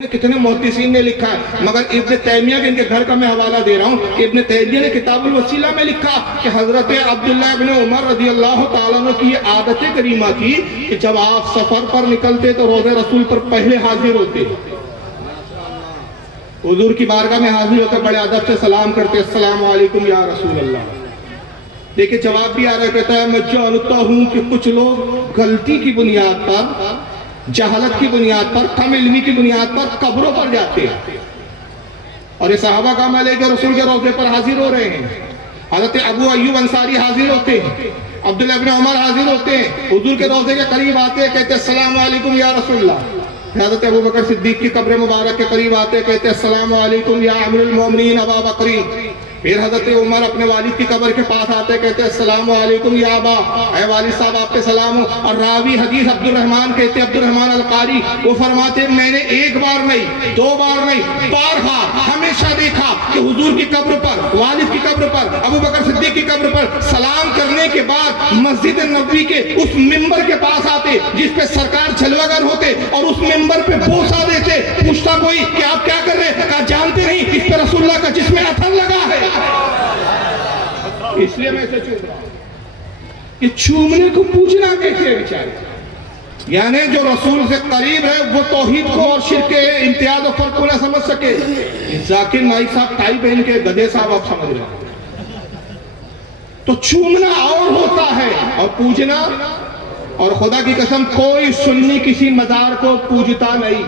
کتنے محدثین نے لکھا ہے، مگر ابن تیمیہ کے ان کے گھر کا میں حوالہ دے رہا ہوں۔ ابن تیمیہ نے کتاب الوسیلہ میں لکھا کہ حضرت عبداللہ ابن عمر رضی اللہ تعالیٰ عنہ کی یہ عادت کریمہ تھی کہ جب آپ سفر پر نکلتے تو روضہ رسول پر پہلے حاضر ہوتے، حضور کی بارگاہ میں حاضر ہو کر بڑے ادب سے سلام کرتے، السلام علیکم یا رسول اللہ۔ دیکھیں جواب بھی آ رہا، کہتا ہے میں جانتا ہوں کہ کچھ لوگ غلطی کی بنیاد پر، جہالت کی بنیاد پر، کم علمی کی بنیاد پر قبروں پر جاتے ہیں، اور یہ صحابہ کا عمل ہے کہ رسول کے روضے پر حاضر ہو رہے ہیں۔ حضرت ابو ایوب انصاری حاضر ہوتے ہیں، عبداللہ ابن عمر حاضر ہوتے ہیں، حضور کے روضے کے قریب آتے ہیں، کہتے ہیں السلام علیکم یا رسول اللہ۔ حضرت ابو بکر صدیق کی قبر مبارک کے قریب آتے ہیں، کہتے ہیں السلام علیکم یا امیر المومنین ابا بکر۔ پھر حضرت عمر اپنے والد کی قبر کے پاس آتے کہتے ہیں السلام علیکم یا ابا، اے والد صاحب آپ پہ سلام ہو۔ اور راوی حدیث عبد الرحمن کہتے ہیں، عبد الرحمن القاری، وہ فرماتے ہیں میں نے ایک بار نہیں، دو بار نہیں، بارہا ہمیشہ دیکھا کہ حضور کی قبر پر، والد کی قبر پر، ابو بکر صدیق کی قبر پر سلام کرنے کے بعد مسجد نبوی کے اس ممبر کے پاس آتے جس پہ سرکار جلوگر ہوتے، اور اس ممبر پہ بوسہ دیتے۔ پوچھتا کوئی کہ آپ کیا کر رہے ہیں؟ کہا جانتے نہیں اس پہ رسول اللہ کا جسم اثر لگا ہے، اس لیے میں اسے چوم رہا ہوں۔ کہ چومنے کو پوچھنا کیسے ہے بیچارے؟ یعنی جو رسول سے قریب ہے وہ توحید کو اور شرک کے امتیاز و فرق کو نہ سمجھ سکے۔ ذاکر نائک صاحب ٹائی پہن کے گدھے صاحب آپ سمجھ رہے ہیں۔ تو چومنا اور ہوتا ہے اور پوجنا، اور خدا کی قسم کوئی سنی کسی مزار کو پوجتا نہیں۔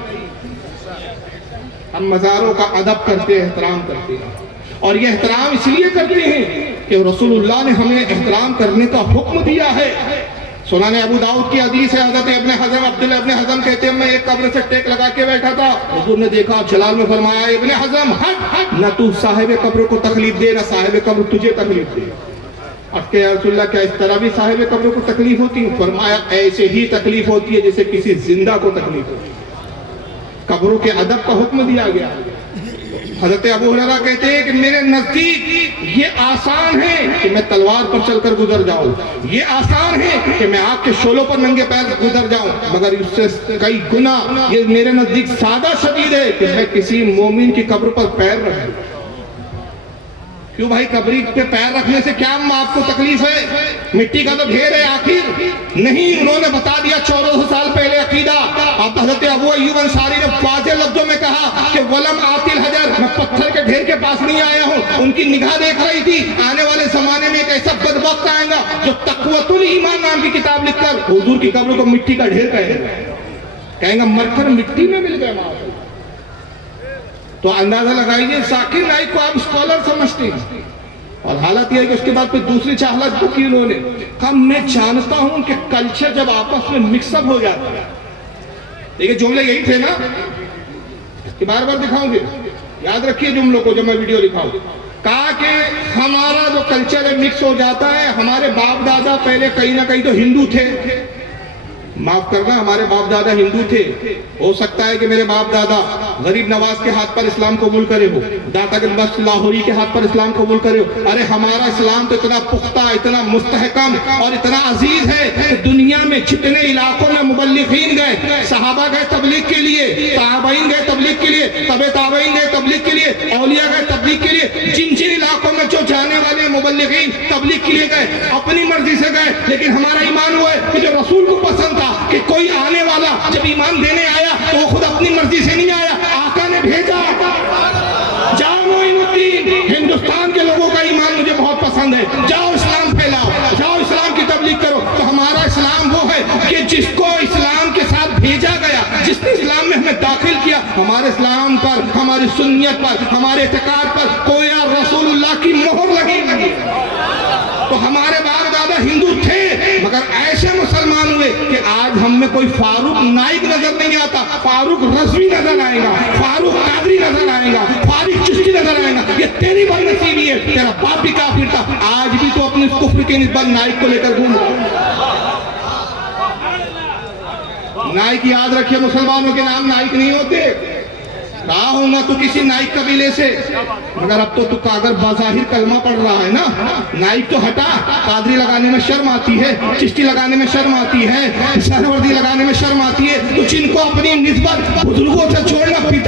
ہم مزاروں کا ادب کرتے ہیں، احترام کرتے ہیں، اور یہ احترام اس لیے کرتے ہیں کہ رسول اللہ نے ہمیں احترام کرنے کا حکم دیا ہے۔ سنن ابو داؤد کی حدیث ہے، حضرت ابن حزم، عبداللہ ابن حزم کہتے ہیں میں ایک قبر سے ٹیک لگا کے بیٹھا تھا، حضور نے دیکھا، جلال میں فرمایا ابن حزم ہٹ، نہ تو صاحب قبر کو تکلیف دے، نہ صاحب قبر تجھے تکلیف دے۔ اب کہ یا رسول اللہ کیا اس طرح بھی صاحب قبر کو تکلیف ہوتی ہے؟ فرمایا ایسے ہی تکلیف ہوتی ہے جیسے کسی زندہ کو تکلیف ہوتی ہے۔ قبروں کے ادب کا حکم دیا گیا۔ حضرت ابو ہریرہ کہتے ہیں کہ میرے نزدیک یہ آسان ہے کہ میں تلوار پر چل کر گزر جاؤں، یہ آسان ہے کہ میں آگ کے شعلوں پر ننگے پیر گزر جاؤں، مگر اس سے کئی گنا یہ میرے نزدیک سادہ شدید ہے کہ میں کسی مومن کی قبر پر پیر رکھوں۔ کیوں بھائی قبری پہ پیر رکھنے سے کیا آپ کو تکلیف ہے؟ مٹی کا تو ڈھیر ہے آخر نہیں۔ انہوں نے بتا دیا 1400 سال پہلے عقیدہ۔ اب حضرت ابو ایوب انصاری نے واضح لفظوں میں کہا کہ ولم آتی الحجر، میں پتھر کے ڈھیر کے پاس نہیں آیا ہوں۔ ان کی نگاہ دیکھ رہی تھی آنے والے زمانے میں ایک ایسا بدبخت آئے گا جو تقویۃ الایمان نام کی کتاب لکھ کر حضور کی قبر کو مٹی کا ڈھیر کہیں گا مر کر مٹی میں مل گئے معاذ۔ تو اندازہ لگائیے ذاکر نائک کو آپ اسکالر سمجھتے ہیں، اور حالت یہ ہے کہ اس کے بعد پھر دوسری چاہلت کی انہوں نے کہا میں جانتا ہوں کہ کلچر جب آپس میں مکس اپ ہو جاتا ہے، دیکھیں جملے یہی تھے نا کہ بار بار دکھاؤں گے، یاد رکھیے جملوں کو جب میں ویڈیو دکھاؤں۔ کہا کہ ہمارا جو کلچر ہے مکس ہو جاتا ہے، ہمارے باپ دادا پہلے کہیں نہ کہیں تو ہندو تھے، معاف کرنا ہمارے باپ دادا ہندو تھے، ہو سکتا ہے کہ میرے باپ دادا غریب نواز کے ہاتھ پر اسلام قبول کرے ہو، داتا گنبخش لاہوری کے ہاتھ پر اسلام قبول کرے ہو۔ ارے ہمارا اسلام تو اتنا پختہ، اتنا مستحکم اور اتنا عزیز ہے کہ دنیا میں جتنے علاقوں میں مبلغین گئے، صحابہ گئے تبلیغ کے لیے، تابعین گئے تبلیغ کے لیے، تبع تابعین گئے تبلیغ کے لیے، اولیاء گئے تبلیغ کے لیے، جن جن علاقوں میں جو جانے والے مبلغین تبلیغ کے لیے گئے اپنی مرضی سے گئے، لیکن ہمارا ایمان ہوا ہے کہ جو رسول کو پسند تھا کہ کوئی آنے والا جب ایمان دینے آیا تو وہ خود اپنی مرضی سے نہیں آیا، آقا نے بھیجا۔ جاؤ معین الدین، ہندوستان کے لوگوں کا ایمان مجھے بہت پسند ہے، جاؤ اسلام پھیلاؤ، جاؤ اسلام کی تبلیغ کرو۔ تو ہمارا اسلام وہ ہے کہ جس کو اسلام کے ساتھ بھیجا گیا، جس نے اسلام میں ہمیں داخل کیا، ہمارے اسلام پر، ہماری سنت پر، ہمارے اعتقاد پر کوئی رسول اللہ کی مہر لگی نہیں۔ تو ہمارے باپ دادا ہندو تھے مگر ایسے مسلمان ہوئے کہ آج ہم میں کوئی فاروق نائک نظر نہیں آتا، فاروق رضوی نظر آئے گا، فاروق قادری نظر آئے گا، فاروق چشتی نظر آئے گا۔ یہ تیری بد نصیبی ہے، تیرا باپ بھی کافر تھا، آج بھی تو اپنے کفر کے نسبت نائک کو لے کر گھوم رہا ہے۔ نائک یاد رکھیے مسلمانوں کے نام نائک نہیں ہوتے، رہا ہوں گا تو کسی نائک قبیلے سے، مگر اب تو اگر بظاہر کلمہ پڑھ رہا ہے نا، نائک تو ہٹا، قادری لگانے میں شرم آتی ہے، چشتی لگانے میں شرم آتی ہے، سہروردی لگانے میں شرم آتی ہے، تو جن کو اپنی نسبت بزرگوں سے چھوڑنا پتا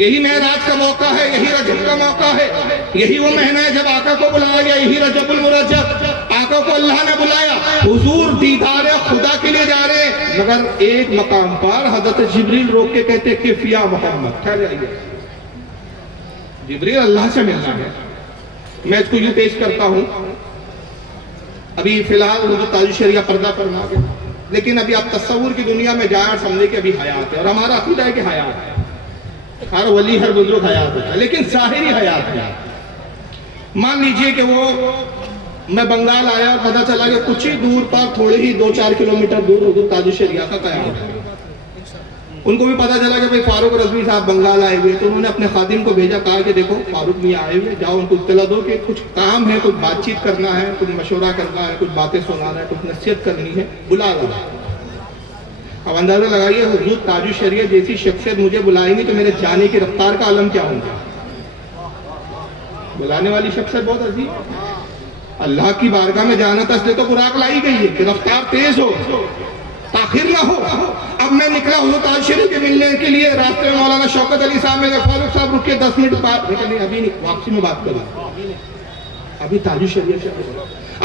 یہی معراج کا موقع ہے، یہی رجب کا موقع ہے، یہی وہ مہینہ ہے جب آقا کو بلایا گیا، یہی رجب المرجب، آقا کو اللہ نے بلایا، حضور دیدار خدا کے لیے جا رہے ہیں، مگر ایک مقام پر حضرت جبریل روک کے کہتے کہ فیا محمد ٹھہر جائیے، جبریل اللہ سے ملنا ہے۔ میں اس کو یوں پیش کرتا ہوں، ابھی فی الحال حضرت تاج الشریعہ پردہ فرما گیا، لیکن ابھی آپ تصور کی دنیا میں جائیں اور سمجھے کہ ابھی حیات ہے، اور ہمارا عقیدہ ہے کہ حیات ہے، ہر ولی ہر بزرگ حیات ہوتا ہے، لیکن ظاہری حیات ہے۔ مان لیجئے کہ وہ میں بنگال آیا اور پتہ چلا کہ کچھ ہی دور پر تھوڑے ہی 2-4 کلومیٹر دور حضرت تاج الشریعہ کا قیام ہے۔ ان کو بھی پتہ چلا کہ بھئی فاروق رضوی صاحب بنگال آئے ہوئے، تو انہوں نے اپنے خادم کو بھیجا، کہا کہ دیکھو فاروق میاں آئے ہوئے، جاؤ ان کو اطلاع دو کہ کچھ کام ہے، کچھ بات چیت کرنا ہے، کچھ مشورہ کرنا ہے، کچھ باتیں سنانا ہے، کچھ نصیحت کرنی ہے، بلا لاؤ۔ اب اندازہ لگائیے حضور تاج الشریعہ جیسی شخصیت مجھے بلائیں گی تو میرے جانے کی رفتار کا عالم کیا ہوں گا؟ بلانے والی شخصیت بہت عظیم، اللہ کی بارگاہ میں جانا تھا، اس لیے تو براق لائی گئی ہے کہ رفتار تیز ہو، تاخیر نہ ہو۔ اب میں نکلا حضور تاج الشریعہ کے ملنے کے لیے، راستے میں مولانا شوکت علی صاحب میں فاروق صاحب رکے 10 منٹ بعد، لیکن ابھی نہیں، واپسی میں بات کروں، ابھی تاج الشریعہ سے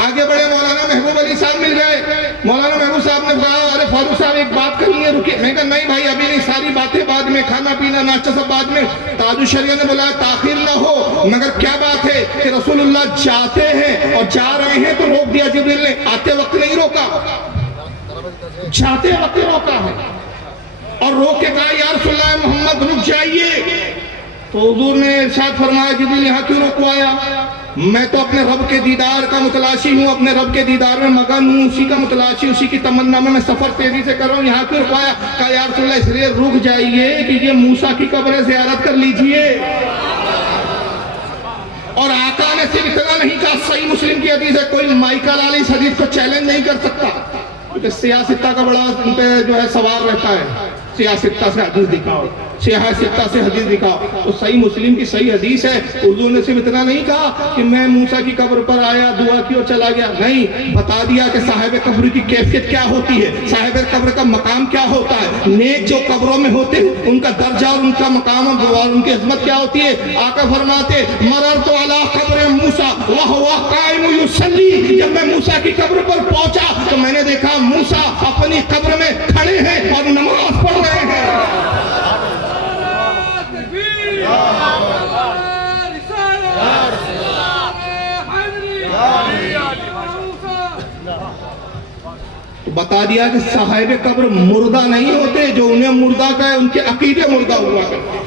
آگے بڑھے، مولانا محبوب علی صاحب مل گئے، مولانا محبوب صاحب نے کہا ارے فاروق صاحب ایک بات کرنی ہے، رکے۔ میں کہا نہیں بھائی ابھی نہیں، ساری باتیں بعد میں، کھانا پینا ناشتہ سب بعد میں۔ تاج الشریعہ نے بولا تاخیر نہ ہو، مگر کیا بات ہے کہ رسول اللہ جاتے ہیں اور جا رہے ہیں تو روک دیا جبریل نے، آتے وقت نہیں روکا، جاتے وقت روکا ہے، اور روک کے کہا یا رسول اللہ محمد رک جائیے۔ تو حضور نے ارشاد فرمایا جبریل یہاں کیوں رکوایا؟ میں تو اپنے رب کے دیدار کا متلاشی ہوں، اپنے رب کے دیدار میں مگن ہوں، اسی کا متلاشی، اسی کی تمنا میں سفر تیزی سے کر رہا ہوں، یہاں کیوں رکوایا؟ کہا یا رسول اللہ اس لیے رک جائیے کہ یہ موسیٰ کی قبر زیارت کر لیجئے۔ اور آقا نے صرف اتنا نہیں کہا، صحیح مسلم کی حدیث ہے، کوئی مائکہ لالی اس حدیث کو چیلنج نہیں کر سکتا، کیونکہ سیاستہ کا بڑا ان پہ جو ہے سوال رہتا ہے، سیاستہ سے حدیث دکھاؤ، سیاستہ سے حدیث دکھاؤ۔ تو صحیح مسلم کی صحیح حدیث ہے، حضور نے صرف اتنا نہیں کہا کہ میں موسیٰ کی قبر پر آیا، دعا کی اور چلا گیا، نہیں، بتا دیا کہ صاحب قبر کی کیفیت کیا ہوتی ہے، صاحب قبر کا مقام کیا ہوتا ہے، نیک جو قبروں میں ہوتے ہیں ان کا درجہ اور ان کا مقام اور ان کی عظمت کیا ہوتی ہے۔ آقا فرماتے مررت علی قبر موسیٰ وہو قائم یصلی، جب میں موسیٰ کی قبر پر پہنچا تو میں نے دیکھا موسیٰ اپنی قبر میں کھڑے ہیں اور نماز پڑھ رہے ہیں۔ بتا دیا کہ صاحب قبر مردہ نہیں ہوتے، جو انہیں مردہ کہے ان کے عقیدے مردہ ہوا کرتے۔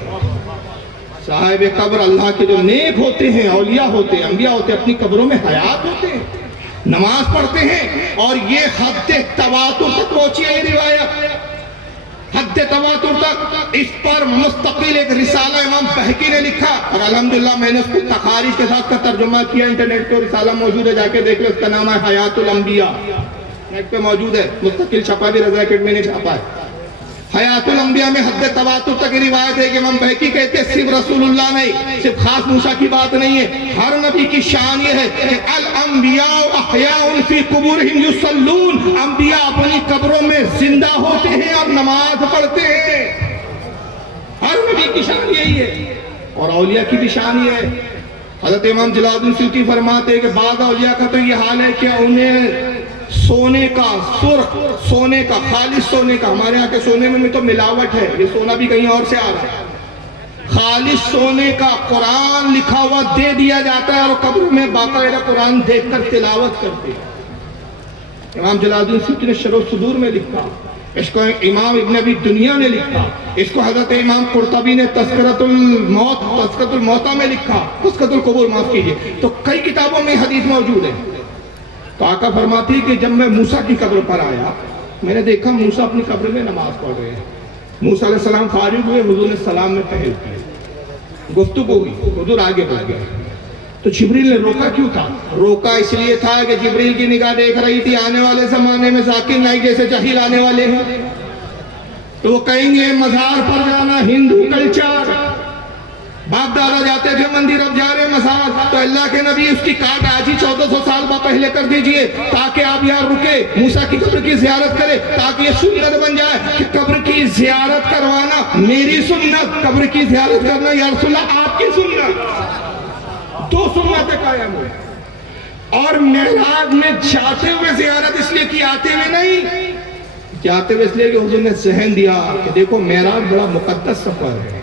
صاحب قبر اللہ کے جو نیک ہوتے ہیں، اولیاء ہوتے ہیں، انبیاء ہوتے ہیں، اپنی قبروں میں حیات ہوتے ہیں، نماز پڑھتے ہیں، اور یہ حد تواتر تک پہنچی ہے یہ روایت، حد تواتر تک۔ اس پر مستقل ایک رسالہ امام بہقی نے لکھا، اور الحمدللہ میں نے اس کو تخارج کے ساتھ کا ترجمہ کیا، انٹرنیٹ پہ رسالہ موجود ہے، جا کے دیکھ لو، اس کا نام ہے حیات الانبیاء، نیٹ پہ موجود ہے، مستقل چھپا بھی رضا اکیڈمی نے چھپا ہے۔ حیات الانبیاء میں حد تواتر تک روایت ہے کہ امام بہقی کہتے ہیں صرف رسول اللہ نہیں، صرف خاص موسیٰ کی بات نہیں ہے، ہر نبی کی شان یہ ہے کہ الانبیاء احیاء فی قبورہم یصلون، انبیاء اپنی قبروں میں زندہ ہوتے ہیں اور نماز پڑھتے ہیں، ہر نبی کی شان یہی ہے، اور اولیاء کی بھی شان یہ ہے۔ حضرت امام جلال الدین سیوطی فرماتے ہیں کہ بعض اولیاء کا تو یہ حال ہے کہ انہیں سونے کا، سرخ سونے کا، خالص سونے کا، ہمارے ہاں کے سونے میں تو ملاوٹ ہے، یہ سونا بھی کہیں اور سے آ رہا ہے، خالص سونے کا قرآن لکھا ہوا دے دیا جاتا ہے، اور قبر میں باقاعدہ قرآن دیکھ کر تلاوت کرتے ہیں۔ امام جلال الدین سیوطی نے شرح الصدور میں لکھا، اس کو امام ابن ابی دنیا نے لکھا، اس کو حضرت امام قرطبی نے تذکرۃ الموتیٰ میں لکھا، تذکرۃ القبور معاف کیجئے، تو کئی کتابوں میں حدیث موجود ہے۔ تو آقا فرماتی کہ جب میں موسیٰ کی قبر پر آیا، میں نے دیکھا موسیٰ اپنی قبر میں نماز پڑھ رہے ہیں، موسیٰ علیہ السلام فارغ ہوئے، حضور نے سلام میں پہل کی، گفتگو ہوئی، حضور آگے بڑھ گئے، تو جبریل نے روکا کیوں تھا؟ روکا اس لیے تھا کہ جبریل کی نگاہ دیکھ رہی تھی آنے والے زمانے میں ذاکر نائک جیسے جاہل آنے والے ہیں، تو وہ کہیں گے مزار پر جانا ہندو کلچر، باپ دادا جاتے تھے مندر، اب جا رہے ہیں مساج، تو اللہ کے نبی اس کی کاٹ آج ہی 1400 سال پہلے کر دیجئے تاکہ آپ یہاں رکے، موسیٰ کی قبر کی زیارت کرے، تاکہ یہ سنت بن جائے کہ قبر کی زیارت کروانا میری سنت، قبر کی زیارت کرنا یا رسول اللہ آپ کی سنت، دو سنتیں قائم ہوئی۔ اور معراج میں جاتے ہوئے زیارت اس لیے کی، آتے ہوئے نہیں، جاتے ہوئے اس لیے کہ حضور نے ذہن دیا کہ دیکھو معراج بڑا مقدس سفر ہے،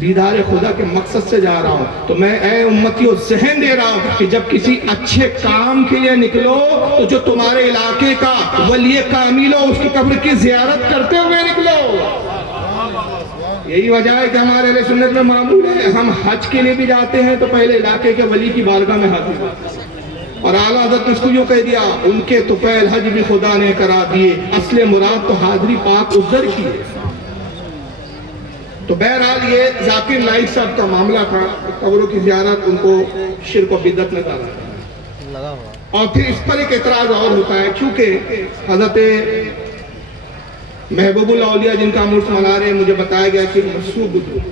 دیدار خدا کے مقصد سے جا رہا ہوں، تو میں اے امتیوں ذہن دے رہا ہوں کہ جب کسی اچھے کام کے لیے نکلو تو جو تمہارے علاقے کا ولی کامل ہو اس کی قبر کی زیارت کرتے ہوئے نکلو۔ یہی وجہ ہے کہ ہمارے اہل سنت میں معمول ہے ہم حج کے لیے بھی جاتے ہیں تو پہلے علاقے کے ولی کی بارگاہ میں حاضر ہوتے ہیں، اور اعلیٰ حضرت نے اس کو جو کہہ دیا ان کے طفیل حج بھی خدا نے کرا دیے، اصل مراد تو حاضری پاک ادھر کی ہے۔ تو بہرحال یہ ذاکر نائک صاحب کا معاملہ تھا، قبروں کی زیارت ان کو شرک و بدعت نظر آتا ہے۔ اور پھر اس پر ایک اعتراض اور ہوتا ہے، کیونکہ حضرت محبوب الاولیاء جن کا عرس منا رہے ہیں مجھے بتایا گیا کہ مذہوب بدعت،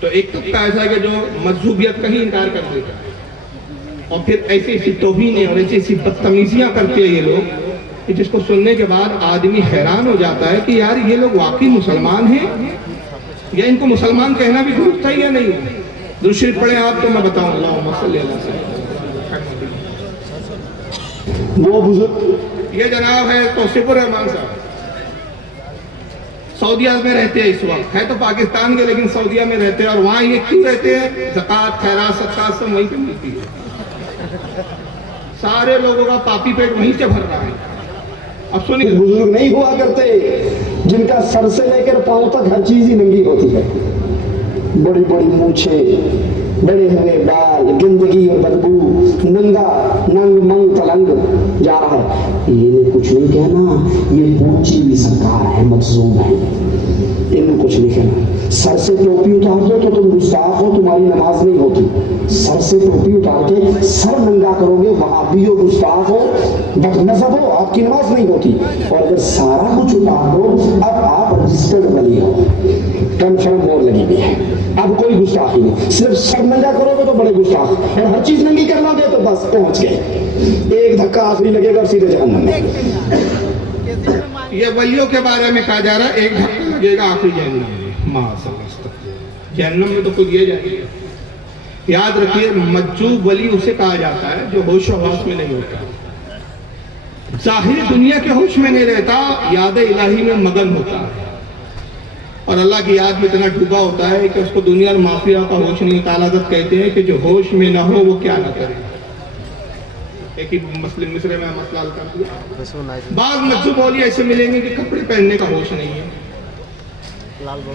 تو ایک طبقہ ایسا ہے کہ جو مذہوبیت کا ہی انکار کر دیتا ہے، اور پھر ایسی ایسی توہینیں اور ایسی ایسی بدتمیزیاں کرتے ہیں یہ لوگ کہ جس کو سننے کے بعد آدمی حیران ہو جاتا ہے کہ یار یہ لوگ واقعی مسلمان ہیں یا ان کو مسلمان کہنا بھی درست ہے یا نہیں۔ درود شریف پڑھیں آپ تو میں بتاؤں۔ اللہم صلی اللہ علیہ وسلم۔ وہ بزرگ یہ جناب ہے توصیف الرحمان صاحب، سعودیہ میں رہتے ہیں اس وقت، ہے تو پاکستان کے لیکن سعودیہ میں رہتے ہیں، اور وہاں یہ کیوں رہتے ہیں؟ زکوٰۃ خیرات صدقات سب وہیں پہ ملتی ہے، سارے لوگوں کا پاپی پیٹ وہیں سے بھر رہا ہے۔ اب سنیے، بزرگ نہیں ہوا کرتے جن کا سر سے لے کر پاؤں تک ہر چیز ہی ننگی ہوتی ہے، بڑی بڑی مونچھیں، بڑے ہوئے بال، گندگی اور بدبو، ننگا ننگ منگ تلنگ جا رہا ہے۔ یہ کچھ نہیں کہنا، یہ پونچی بھی سرکار ہے، مظلوم ہے، انہیں کچھ نہیں کہنا۔ سر سے ٹوپی اتار دو تو تم گستاخ ہو، تمہاری نماز نہیں ہوتی۔ سر سے ٹوپی اتار کے سر ننگا کرو گے، وہابی ہو، گستاخ ہو، بد مذہب ہو، آپ کی نماز نہیں ہوتی۔ اور اگر سارا کچھ اتار دو اب آپ رجسٹرڈ ولی ہو، کنفرم مور لگی ہوئی ہے، اب کوئی گستاخی نہیں۔ صرف سر ننگا کرو گے تو بڑے گستاخ، اور ہر چیز ننگی کرنا گے تو بس پہنچ گئے، ایک دھکا آخری لگے گا اور سیدھے جہنم میں۔ یہ ولیوں کے بارے میں کہا جا رہا ہے ایک دھکا لگے گا آخری جہنم میں، جہنم میں تو خود یہ جائے گا۔ یاد رکھیے مجذوب ولی اسے کہا جاتا ہے جو ہوش و حواس میں نہیں ہوتا، ظاہری دنیا کے ہوش میں نہیں رہتا، یاد الہی میں مگن ہوتا ہے، اور اللہ کی یاد میں اتنا ڈوبا ہوتا ہے کہ اس کو دنیا اور معافیہ کا ہوش نہیں۔ تعالیٰ حضرت کہتے ہیں کہ جو ہوش میں نہ ہو وہ کیا نہ کرے۔ ایک ہی مسئلے مصرے میں مسئلہ حل کر دیا۔ بعض مجذوب اولیاء ایسے ملیں گے کہ کپڑے پہننے کا ہوش نہیں ہے،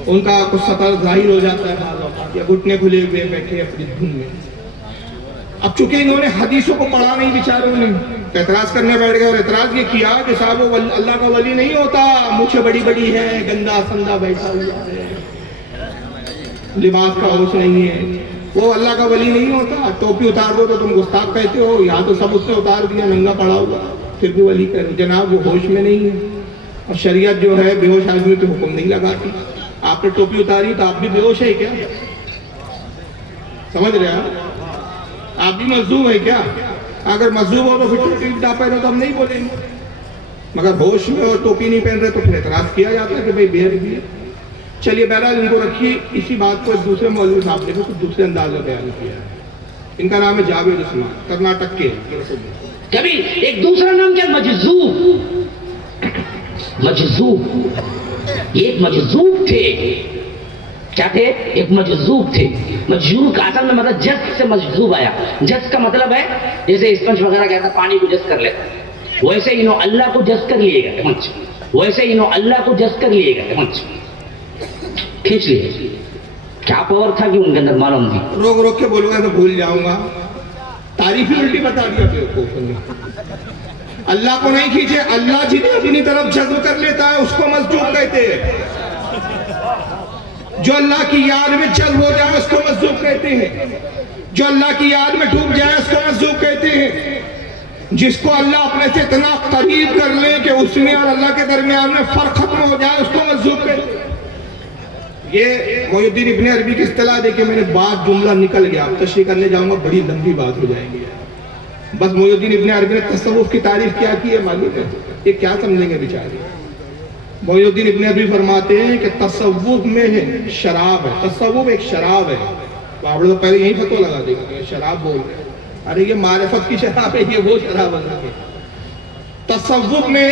ان کا کچھ سطر ظاہر ہو جاتا ہے بعض اوقات، یا گھٹنے کھلے ہوئے بیٹھے اپنی دھن میں۔ اب چونکہ انہوں نے حدیثوں کو پڑھا نہیں بیچاروں نے، اعتراض کرنے بیٹھ گئے، اور اعتراض یہ کیا کہ صاحب وہ اللہ کا ولی نہیں ہوتا، مونچھیں بڑی بڑی ہے، گندا سندا بیٹھا ہوا ہے، لباس کا ہوش نہیں ہے، وہ اللہ کا ولی نہیں ہوتا۔ ٹوپی اتار دو تو تم گستاخ کہتے ہو، یہاں تو سب اس نے اتار دیا، ننگا پڑا ہوا، پھر بھی ولی کہہ رہے جناب وہ ہوش میں نہیں ہے، اور شریعت جو ہے بے ہوش آدمی پہ حکم نہیں لگاتی۔ آپ نے ٹوپی اتاری تو آپ بھی بے ہوش ہے کیا؟ سمجھ رہے ہیں آپ بھی مظلوم ہے کیا؟ اگر مظلوم ہو تو پھر ٹوپی نہ پہنو تو ہم نہیں بولیں گے، مگر ہوش میں اور ٹوپی نہیں پہن رہے تو پھر اعتراض کیا جاتا ہے کہ بھائی بے بھی ہے۔ چلیے بہرحال ان کو رکھیے، اسی بات کو ایک دوسرے مولوی صاحب نے کچھ دوسرے انداز میں بیان کیا ہے۔ ان کا نام ہے جاوید عثمان، کرناٹک کے۔ کبھی ایک دوسرا نام کیا؟ مجذوب۔ مجذوب، یہ ایک مجذوب تھے۔ کیا تھے؟ ایک مجذوب تھے۔ مجذوب کا اصل میں مطلب جذب سے مجذوب آیا۔ جذب کا مطلب ہے جیسے اسپنج وغیرہ کہتا پانی کو جذب کر لیتا، ویسے انہوں اللہ کو جذب کر لیے گا، ویسے انہوں اللہ کو جذب کر لیے گا، کھینچ لیے۔ کیا پاور تھا کہ ان کے اندر معلوم تھی۔ روک روک کے بولوں گا تو بھول جاؤں گا، تعریفی الٹی بتا دیا پھر کو۔ اللہ کو نہیں کھینچے، اللہ جنہیں اپنی طرف جذب کر لیتا ہے اس کو مجذوب کہتے ہیں۔ جو اللہ کی یاد میں جذب ہو جائے اس کو مجذوب کہتے ہیں، جو اللہ کی یاد میں ڈوب جائے اس کو مجذوب کہتے ہیں، جس کو اللہ اپنے سے اتنا قریب کر لے کہ اس میں اور اللہ کے درمیان میں فرق ختم ہو جائے اس کو مجذوب کہتے ہیں۔ یہ محی الدین ابن عربی کی اصطلاح دیکھیں، میں نے بات جملہ نکل گیا، اب تشریح کرنے جاؤں گا بڑی لمبی بات ہو جائے گی. بس محی الدین ابن عربی نے تصوف کی تعریف کیا کی ہے معلوم ہے؟ یہ کیا سمجھیں گے بیچارے؟ محی الدین ابن عربی فرماتے ہیں کہ تصوف میں ہے شراب ہے، تصوف ایک شراب ہے. آپ لوگ پہلے یہی فتویٰ لگا دیں گے شراب بول رہے ہیں، ارے یہ معرفت کی شراب ہے، یہ وہ شراب ہے. تصوف میں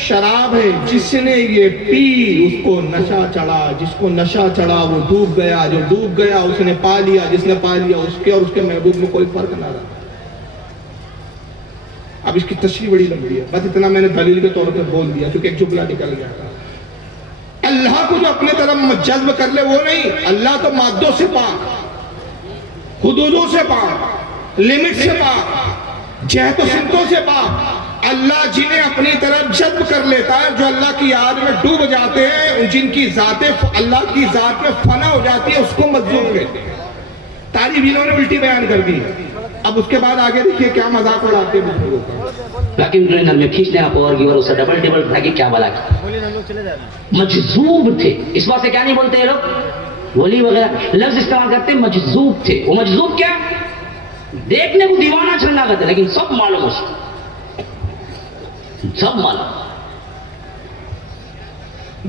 شراب ہے، جس نے یہ پی اس کو نشہ چڑھا، جس کو نشہ چڑھا وہ ڈوب گیا، جو ڈوب گیا اس نے پا لیا، جس نے پا لیا اس کے اور اس کے محبوب میں کوئی فرق نہ رہا. اب اس کی تشریح بڑی لمبی ہے، بس اتنا میں نے دلیل کے طور پر بول دیا کیونکہ ایک جملہ نکل گیا تھا. اللہ کو جو اپنے طرف جذب کر لے وہ نہیں، اللہ تو مادوں سے پاک، حدودوں سے پاک، لمٹ سے پاک، جہت و سمتوں سے پاک. اللہ جنہیں اپنی طرف جذب کر لیتا ہے، جو اللہ کی یاد میں ڈوب جاتے ہیں، جن کی ذاتیں اللہ کی ذات میں فنا ہو جاتی ہے، اس کو مجذوب کہتے ہیں. تعریف انہوں نے الٹی بیان کر دی. اب اس کے بعد آگے دیکھیے کیا مذاق اڑاتے ہیں بزرگوں کا. لیکن انہوں نے میں کھینچنے آپ اور کی اور اسے ڈبل تھا کہ کیا بلا کیا مجذوب تھے. اس بات سے کیا نہیں بولتے ہیں لوگ، ولی وغیرہ لفظ استعمال کرتے ہیں، مجذوب تھے. وہ مجذوب کیا؟ دیکھنے کو دیوانہ چھڑنا کرتے لیکن سب معلوم اس کو، سب معلوم،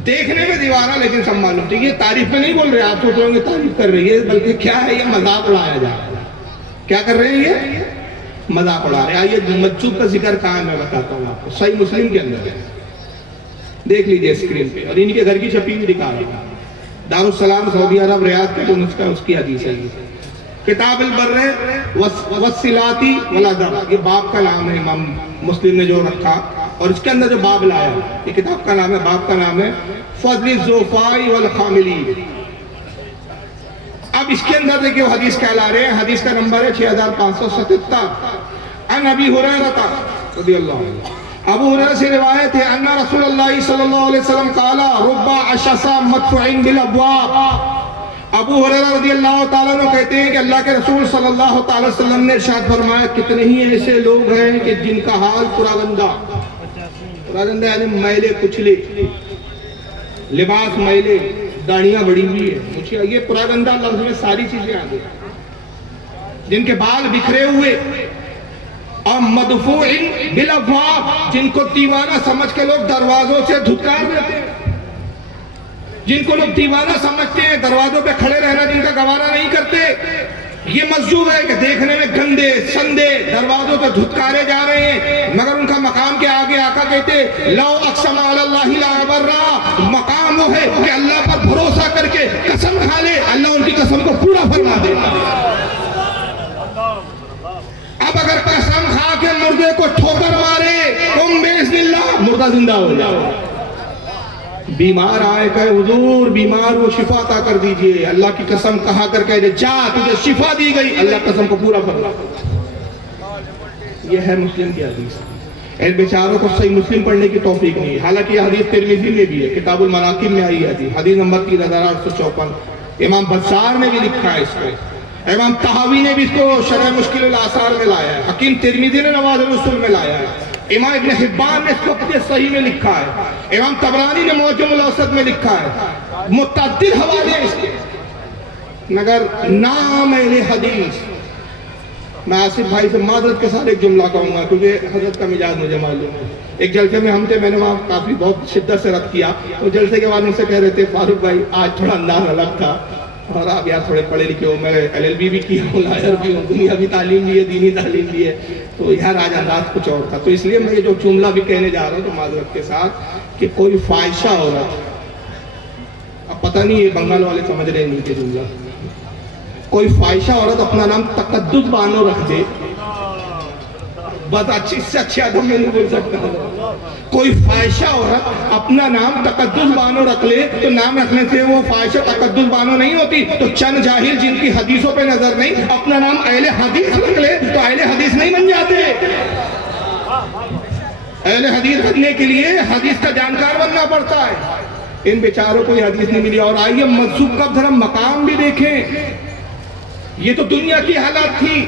دیکھنے میں دیوانہ لیکن سب معلوم تھے. یہ تعریف میں نہیں بول رہے، آپ سوچ رہے ہوں گے تعریف کر رہی ہے، بلکہ کیا ہے، یہ مذاق اڑایا جا رہا ہے. کیا کر رہے ہیں؟ یہ مذاق اڑا رہے ہیں. آئیے مجذوب کا ذکر کہاں ہے میں بتاتا ہوں آپ کو. صحیح مسلم کے اندر ہے، دیکھ لیجئے اسکرین پہ، اور ان کے گھر کی چھپی بھی دکھا رہا ہوں. دارالسلام سعودی عرب ریاض کا جو نسخہ ہے اس کی حدیث ہے. کتاب البر والصلاۃ والادب، یہ باب کا نام ہے، امام مسلم نے جو رکھا، اور اس کے اندر جو باب لایا، یہ کتاب کا نام ہے، باب کا نام ہے فضل الضعفاء والخاملین. اب اس کے اندر دیکھیں وہ حدیث کیا لا رہے ہیں. حدیث کا نمبر ہے 6577. عن ابی ہریرہ رضی اللہ عنہ، ابو ہریرہ سے روایت ہے، ان رسول اللہ صلی اللہ علیہ وسلم قال رب اشص مدفوع بالابواب. ابو ہریرہ رضی اللہ تعالیٰ عنہ کہتے ہیں کہ اللہ کے رسول صلی اللہ تعالی وسلم نے ارشاد فرمایا، کتنے ہی ایسے لوگ ہیں کہ جن کا حال پراگندہ یعنی میلے کچلے، لباس میلے، داڑیاں بڑی ہوئی ہے. یہ پراگندہ لفظ میں ساری چیزیں آ گئی، جن کے بال بکھرے ہوئے، اور مدفوع بالابواب، جن کو دیوانہ سمجھ کے لوگ دروازوں سے دھتکار دیتے ہیں، جن کو لوگ دیوانہ سمجھتے ہیں، دروازوں پہ کھڑے رہنا جن کا گوارا نہیں کرتے. یہ مجذوب ہے کہ دیکھنے میں گندے سندے دروازوں پہ دھتکارے جا رہے ہیں، مگر ان کا مقام کے آگے آقا کہتے لو اقسم علی اللہ لا ابرہ. مقام وہ ہے کہ اللہ پر بھروسہ کر کے قسم کھا لے، اللہ ان کی قسم کو پورا فرما دے. اب اگر قسم کھا کے مردے کو ٹھوکر مارے، تم باذن اللہ مردہ زندہ ہو جاؤ. بیمار آئے کہ حضور بیمار وہ شفا عطا کر دیجئے، اللہ کی قسم کہا کر کہہ دے جا تجھے شفا دی گئی، اللہ قسم کو پورا فرما. یہ ہے مسلم کی حدیث. ان بیچاروں کو صحیح مسلم پڑھنے کی توفیق نہیں ہے، حالانکہ یہ حدیث ترمذی میں بھی ہے، کتاب المناقب میں آئی ہے حدیث نمبر 3854. امام بزار نے بھی لکھا ہے اس کو، امام طحاوی نے بھی اس کو شرح مشکل الاثار میں لایا ہے، حکیم ترمذی نے نوادر الرسول میں لایا ہے، امام ابن حبان نے اس کو اپنے صحیح میں لکھا ہے، امام طبرانی نے معجم الاوسط میں لکھا ہے. متعدد حوالے اس کے، مگر نام اہل حدیث. میں آصف بھائی سے معذرت کے ساتھ ایک جملہ کہوں گا کیونکہ حضرت کا مزاج مجھے معلوم ہے. ایک جلسے میں ہم تھے، میں نے وہاں کافی بہت شدت سے رد کیا، تو جلسے کے بعد مجھ سے کہہ رہے تھے فاروق بھائی آج تھوڑا انداز الگ تھا، اور آپ یار تھوڑے پڑھے لکھے ہو، میں LLB بھی کی ہوں، لائر بھی ہوں، دنیا بھی تعلیم بھی ہے، دینی تعلیم بھی ہے، تو یار آج انداز کچھ اور تھا. تو اس لیے میں یہ جو جملہ بھی کہنے جا رہا ہوں تو معذرت کے ساتھ کہ کوئی فائشہ عورت، اب پتہ نہیں یہ بنگال والے سمجھ رہے نہیں کہ جملہ، کوئی فائشہ عورت اپنا نام تقدس بانو رکھ دے، بس اچھی سے اچھی ادب میں نہیں بول سکتا. کوئی فائشہ عورت اپنا نام تقدس بانو رکھ لے تو نام رکھنے سے وہ فائشہ تقدس بانو نہیں ہوتی. تو چند جاہل جن کی حدیثوں پہ نظر نہیں اپنا نام اہل حدیث رکھ لے تو اہل حدیث نہیں بن جاتے. اہل حدیث رکھنے کے لیے حدیث کا جانکار بننا پڑتا ہے. ان بیچاروں کو یہ حدیث نہیں ملی. اور آئیے مجذوب کا ذرا مقام بھی دیکھیں. یہ تو دنیا کی حالات تھی،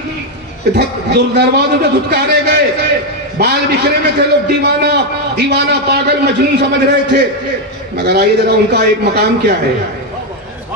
دروازوں سے دھتکارے گئے، بال بکھرے میں تھے، لوگ دیوانہ پاگل مجنون سمجھ رہے تھے. مگر آئیے ذرا ان کا ایک مقام کیا ہے.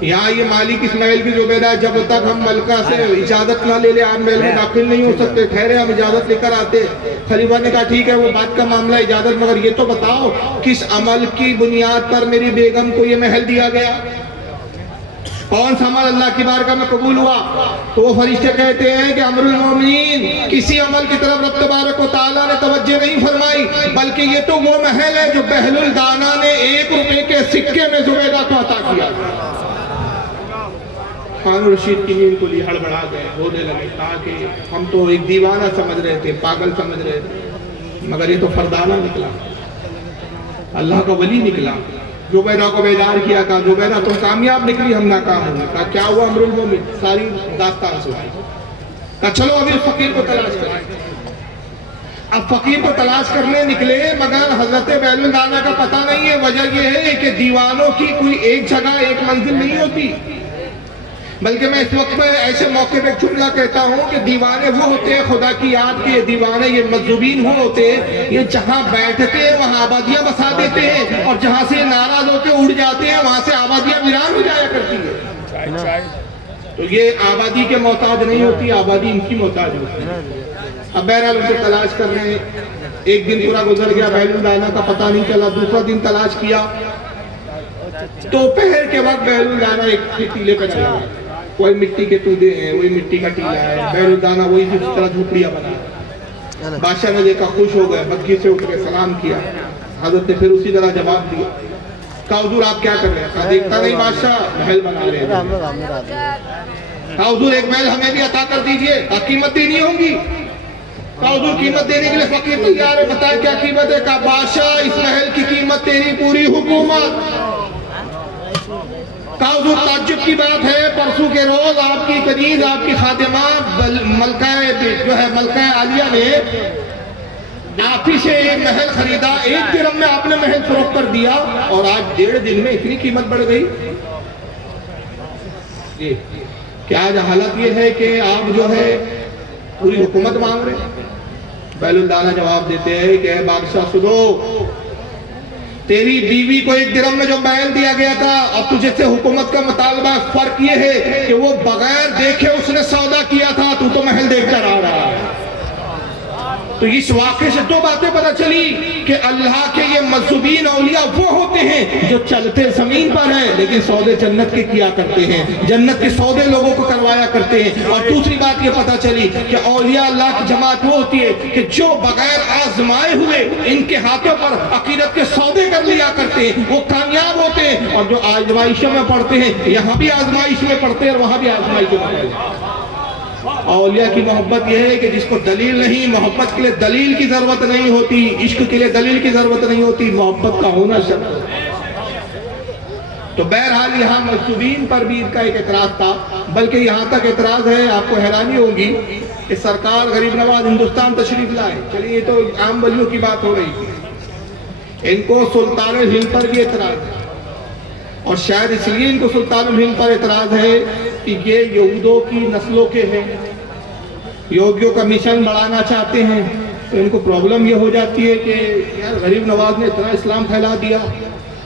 یہاں یہ مالک اسماعیل کی زبیدہ جب تک ہم ملکہ سے اجازت نہ لے لے آپ محل میں داخل نہیں ہو سکتے، ٹھہرے ہم اجازت لے کر آتے۔ خلیفہ نے کہا ٹھیک ہے وہ بات کا معاملہ اجازت، مگر یہ تو بتاؤ کس عمل کی بنیاد پر میری بیگم کو یہ محل دیا گیا؟ کون سا عمل اللہ کی بارگاہ میں قبول ہوا؟ تو وہ فرشتے کہتے ہیں کہ امر المومنین کسی عمل کی طرف رب تبارک و تعالیٰ نے توجہ نہیں فرمائی، بلکہ یہ تو وہ محل ہے جو بہل الدانا نے 1 روپے کے سکے میں زبیدہ کو عطا کیا۔ خان رشید کی نیند کو لیے ہڑبڑا گئے، رونے لگے، کہا کہ ہم تو ایک دیوانہ سمجھ رہے تھے، پاگل سمجھ رہے تھے، مگر یہ تو فردانہ نکلا، اللہ کا ولی نکلا۔ زبیدہ کو بیدار کیا، کہا زبیدہ تم کامیاب نکلی، ہم ناکام ہوئے۔ کہا کیا ہوا امر المومن؟ ساری داستان سنائی۔ کہا چلو ابھی اس فقیر کو تلاش کریں۔ اب فقیر کو تلاش کرنے نکلے، مگر حضرت بہل الدانا کا پتہ نہیں ہے۔ وجہ یہ ہے کہ دیوانوں کی کوئی ایک جگہ ایک منزل نہیں ہوتی، بلکہ میں اس وقت میں ایسے موقع پہ جملہ کہتا ہوں کہ دیوانے وہ ہوتے ہیں خدا کی یاد کے، دیوانے یہ مجذوبین وہ ہوتے ہیں یہ جہاں بیٹھتے ہیں وہاں آبادیاں بسا دیتے ہیں، اور جہاں سے ناراض ہو کے اڑ جاتے ہیں وہاں سے آبادیاں ویران ہو جایا کرتی ہیں۔ تو یہ آبادی کے محتاج نہیں ہوتی، آبادی ان کی محتاج ہوتی ہے۔ اب بہرحال ان کو تلاش کر رہے ہیں، ایک دن پورا گزر گیا، بہل الدانا کا پتہ نہیں چلا۔ دوسرا دن تلاش کیا تو پہر کے وقت بہل الدانا ایک ٹیلے پہ چلا گیا، وہی مٹی کے تودے ہیں، وہی مٹی کا ٹیلا ہے، بہل الدانا وہی جس طرح جھوپڑیاں بنا۔ بادشاہ نے دیکھا، خوش ہو گئے، بگھی سے اٹھ کے سلام کیا۔ حضرت نے پھر اسی طرح جواب دیا، کہا حضور آپ کیا کر رہے ہیں؟ کہا دیکھتا نہیں بادشاہ محل بنا رہے ہیں۔ کہا حضور ایک محل ہمیں بھی عطا کر دیجئے، کہا قیمت دینی ہوگی۔ کہا حضور قیمت دینے کے لیے فقیر تیار ہے، بتائیں کیا قیمت ہے؟ کہا بادشاہ اس محل کی قیمت تیری پوری حکومت۔ کہا حضور تعجب کی بات ہے، پرسوں کے روز آپ کی کنیز، آپ کی خادمہ ملکہ عالیہ نے آپ ہی سے محل خریدا، 1 درہم میں آپ نے محل فروخت کر دیا، اور آج 1.5 دن میں اتنی قیمت بڑھ گئی۔ کیا آج حالت یہ ہے کہ آپ جو ہے پوری حکومت مانگ رہے ہیں؟ بہل الدانا جواب دیتے ہیں کہ اے بادشاہ سنو، تیری بیوی کو 1 درہم میں جو محل دیا گیا تھا، اب تجھے سے حکومت کا مطالبہ، فرق یہ ہے کہ وہ بغیر دیکھے اس نے سودا کیا تھا، تو محل دیکھ کر آ رہا ہے۔ تو اس واقعے سے 2 باتیں پتہ چلی کہ اللہ کے یہ مجذوبین اولیاء وہ ہوتے ہیں جو چلتے زمین پر ہیں لیکن سودے جنت کے کیا کرتے ہیں، جنت کے سودے لوگوں کو کروایا کرتے ہیں۔ اور دوسری بات یہ پتہ چلی کہ اولیاء اللہ کی جماعت وہ ہوتی ہے کہ جو بغیر آزمائے ہوئے ان کے ہاتھوں پر عقیدت کے سودے کر لیا کرتے ہیں، وہ کامیاب ہوتے ہیں۔ اور جو آزمائشوں میں پڑھتے ہیں، یہاں بھی آزمائش میں پڑھتے ہیں اور وہاں بھی آزمائش میں پڑھتے ہیں۔ اولیاء کی محبت یہ ہے کہ جس کو دلیل نہیں، محبت کے لیے دلیل کی ضرورت نہیں ہوتی، عشق کے لیے دلیل کی ضرورت نہیں ہوتی، محبت کا ہونا شرط ہے۔ تو بہرحال یہاں مجذوبین پر بھی ان کا ایک اعتراض تھا، بلکہ یہاں تک اعتراض ہے، آپ کو حیرانی ہوگی کہ سرکار غریب نواز ہندوستان تشریف لائے، چلیے یہ تو عام ولیوں کی بات ہو رہی تھی، ان کو سلطان الہند پر بھی اعتراض ہے، اور شاید اس لیے ان کو سلطان الہند پر اعتراض ہے کہ یہ یہودوں کی نسلوں کے ہیں، یہودیوں کا مشن بڑھانا چاہتے ہیں۔ تو ان کو پرابلم یہ ہو جاتی ہے کہ یار غریب نواز نے اتنا اسلام پھیلا دیا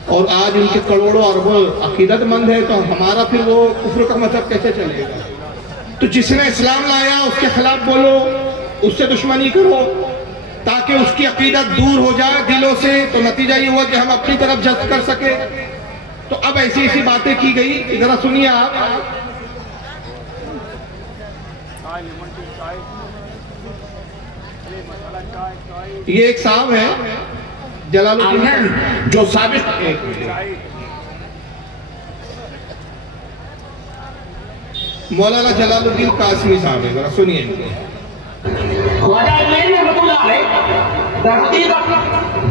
اور آج ان کے کروڑوں اربوں عقیدت مند ہے، تو ہمارا پھر وہ کفر کا مذہب کیسے چلے گا؟ تو جس نے اسلام لایا اس کے خلاف بولو، اس سے دشمنی کرو تاکہ اس کی عقیدت دور ہو جائے دلوں سے، تو نتیجہ یہ ہوا کہ ہم اپنی طرف جذب کر سکے۔ تو اب ایسی ایسی باتیں کی گئی، ذرا سنیے آپ۔ یہ ایک صاحب ہے جلال الدین جو سابق مولانا جلال الدین قاسمی صاحب ہے، ذرا سنیے۔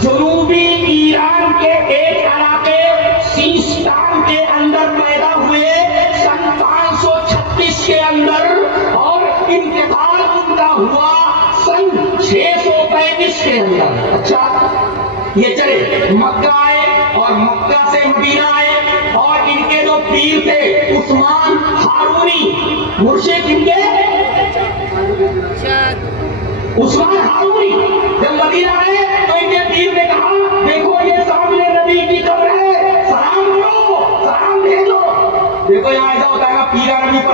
جنوبی ایران کے ایک علاقے سیستان کے اندر پیدا ہوئے سن 536 کے اندر، اور انتقال ان کا ہوا سن 635 کے اندر۔ اچھا یہ چلے مکہ آئے اور مکہ سے مدینہ آئے، اور ان کے جو پیر تھے عثمان ہارونی، مرشد ان کے عثمان ہارونی، جب مدینہ آئے تو ان کے پیر نے کہا دیکھو یہ سامنے نبی کی قبر ہے، سلام کرو، سلام بھیجو۔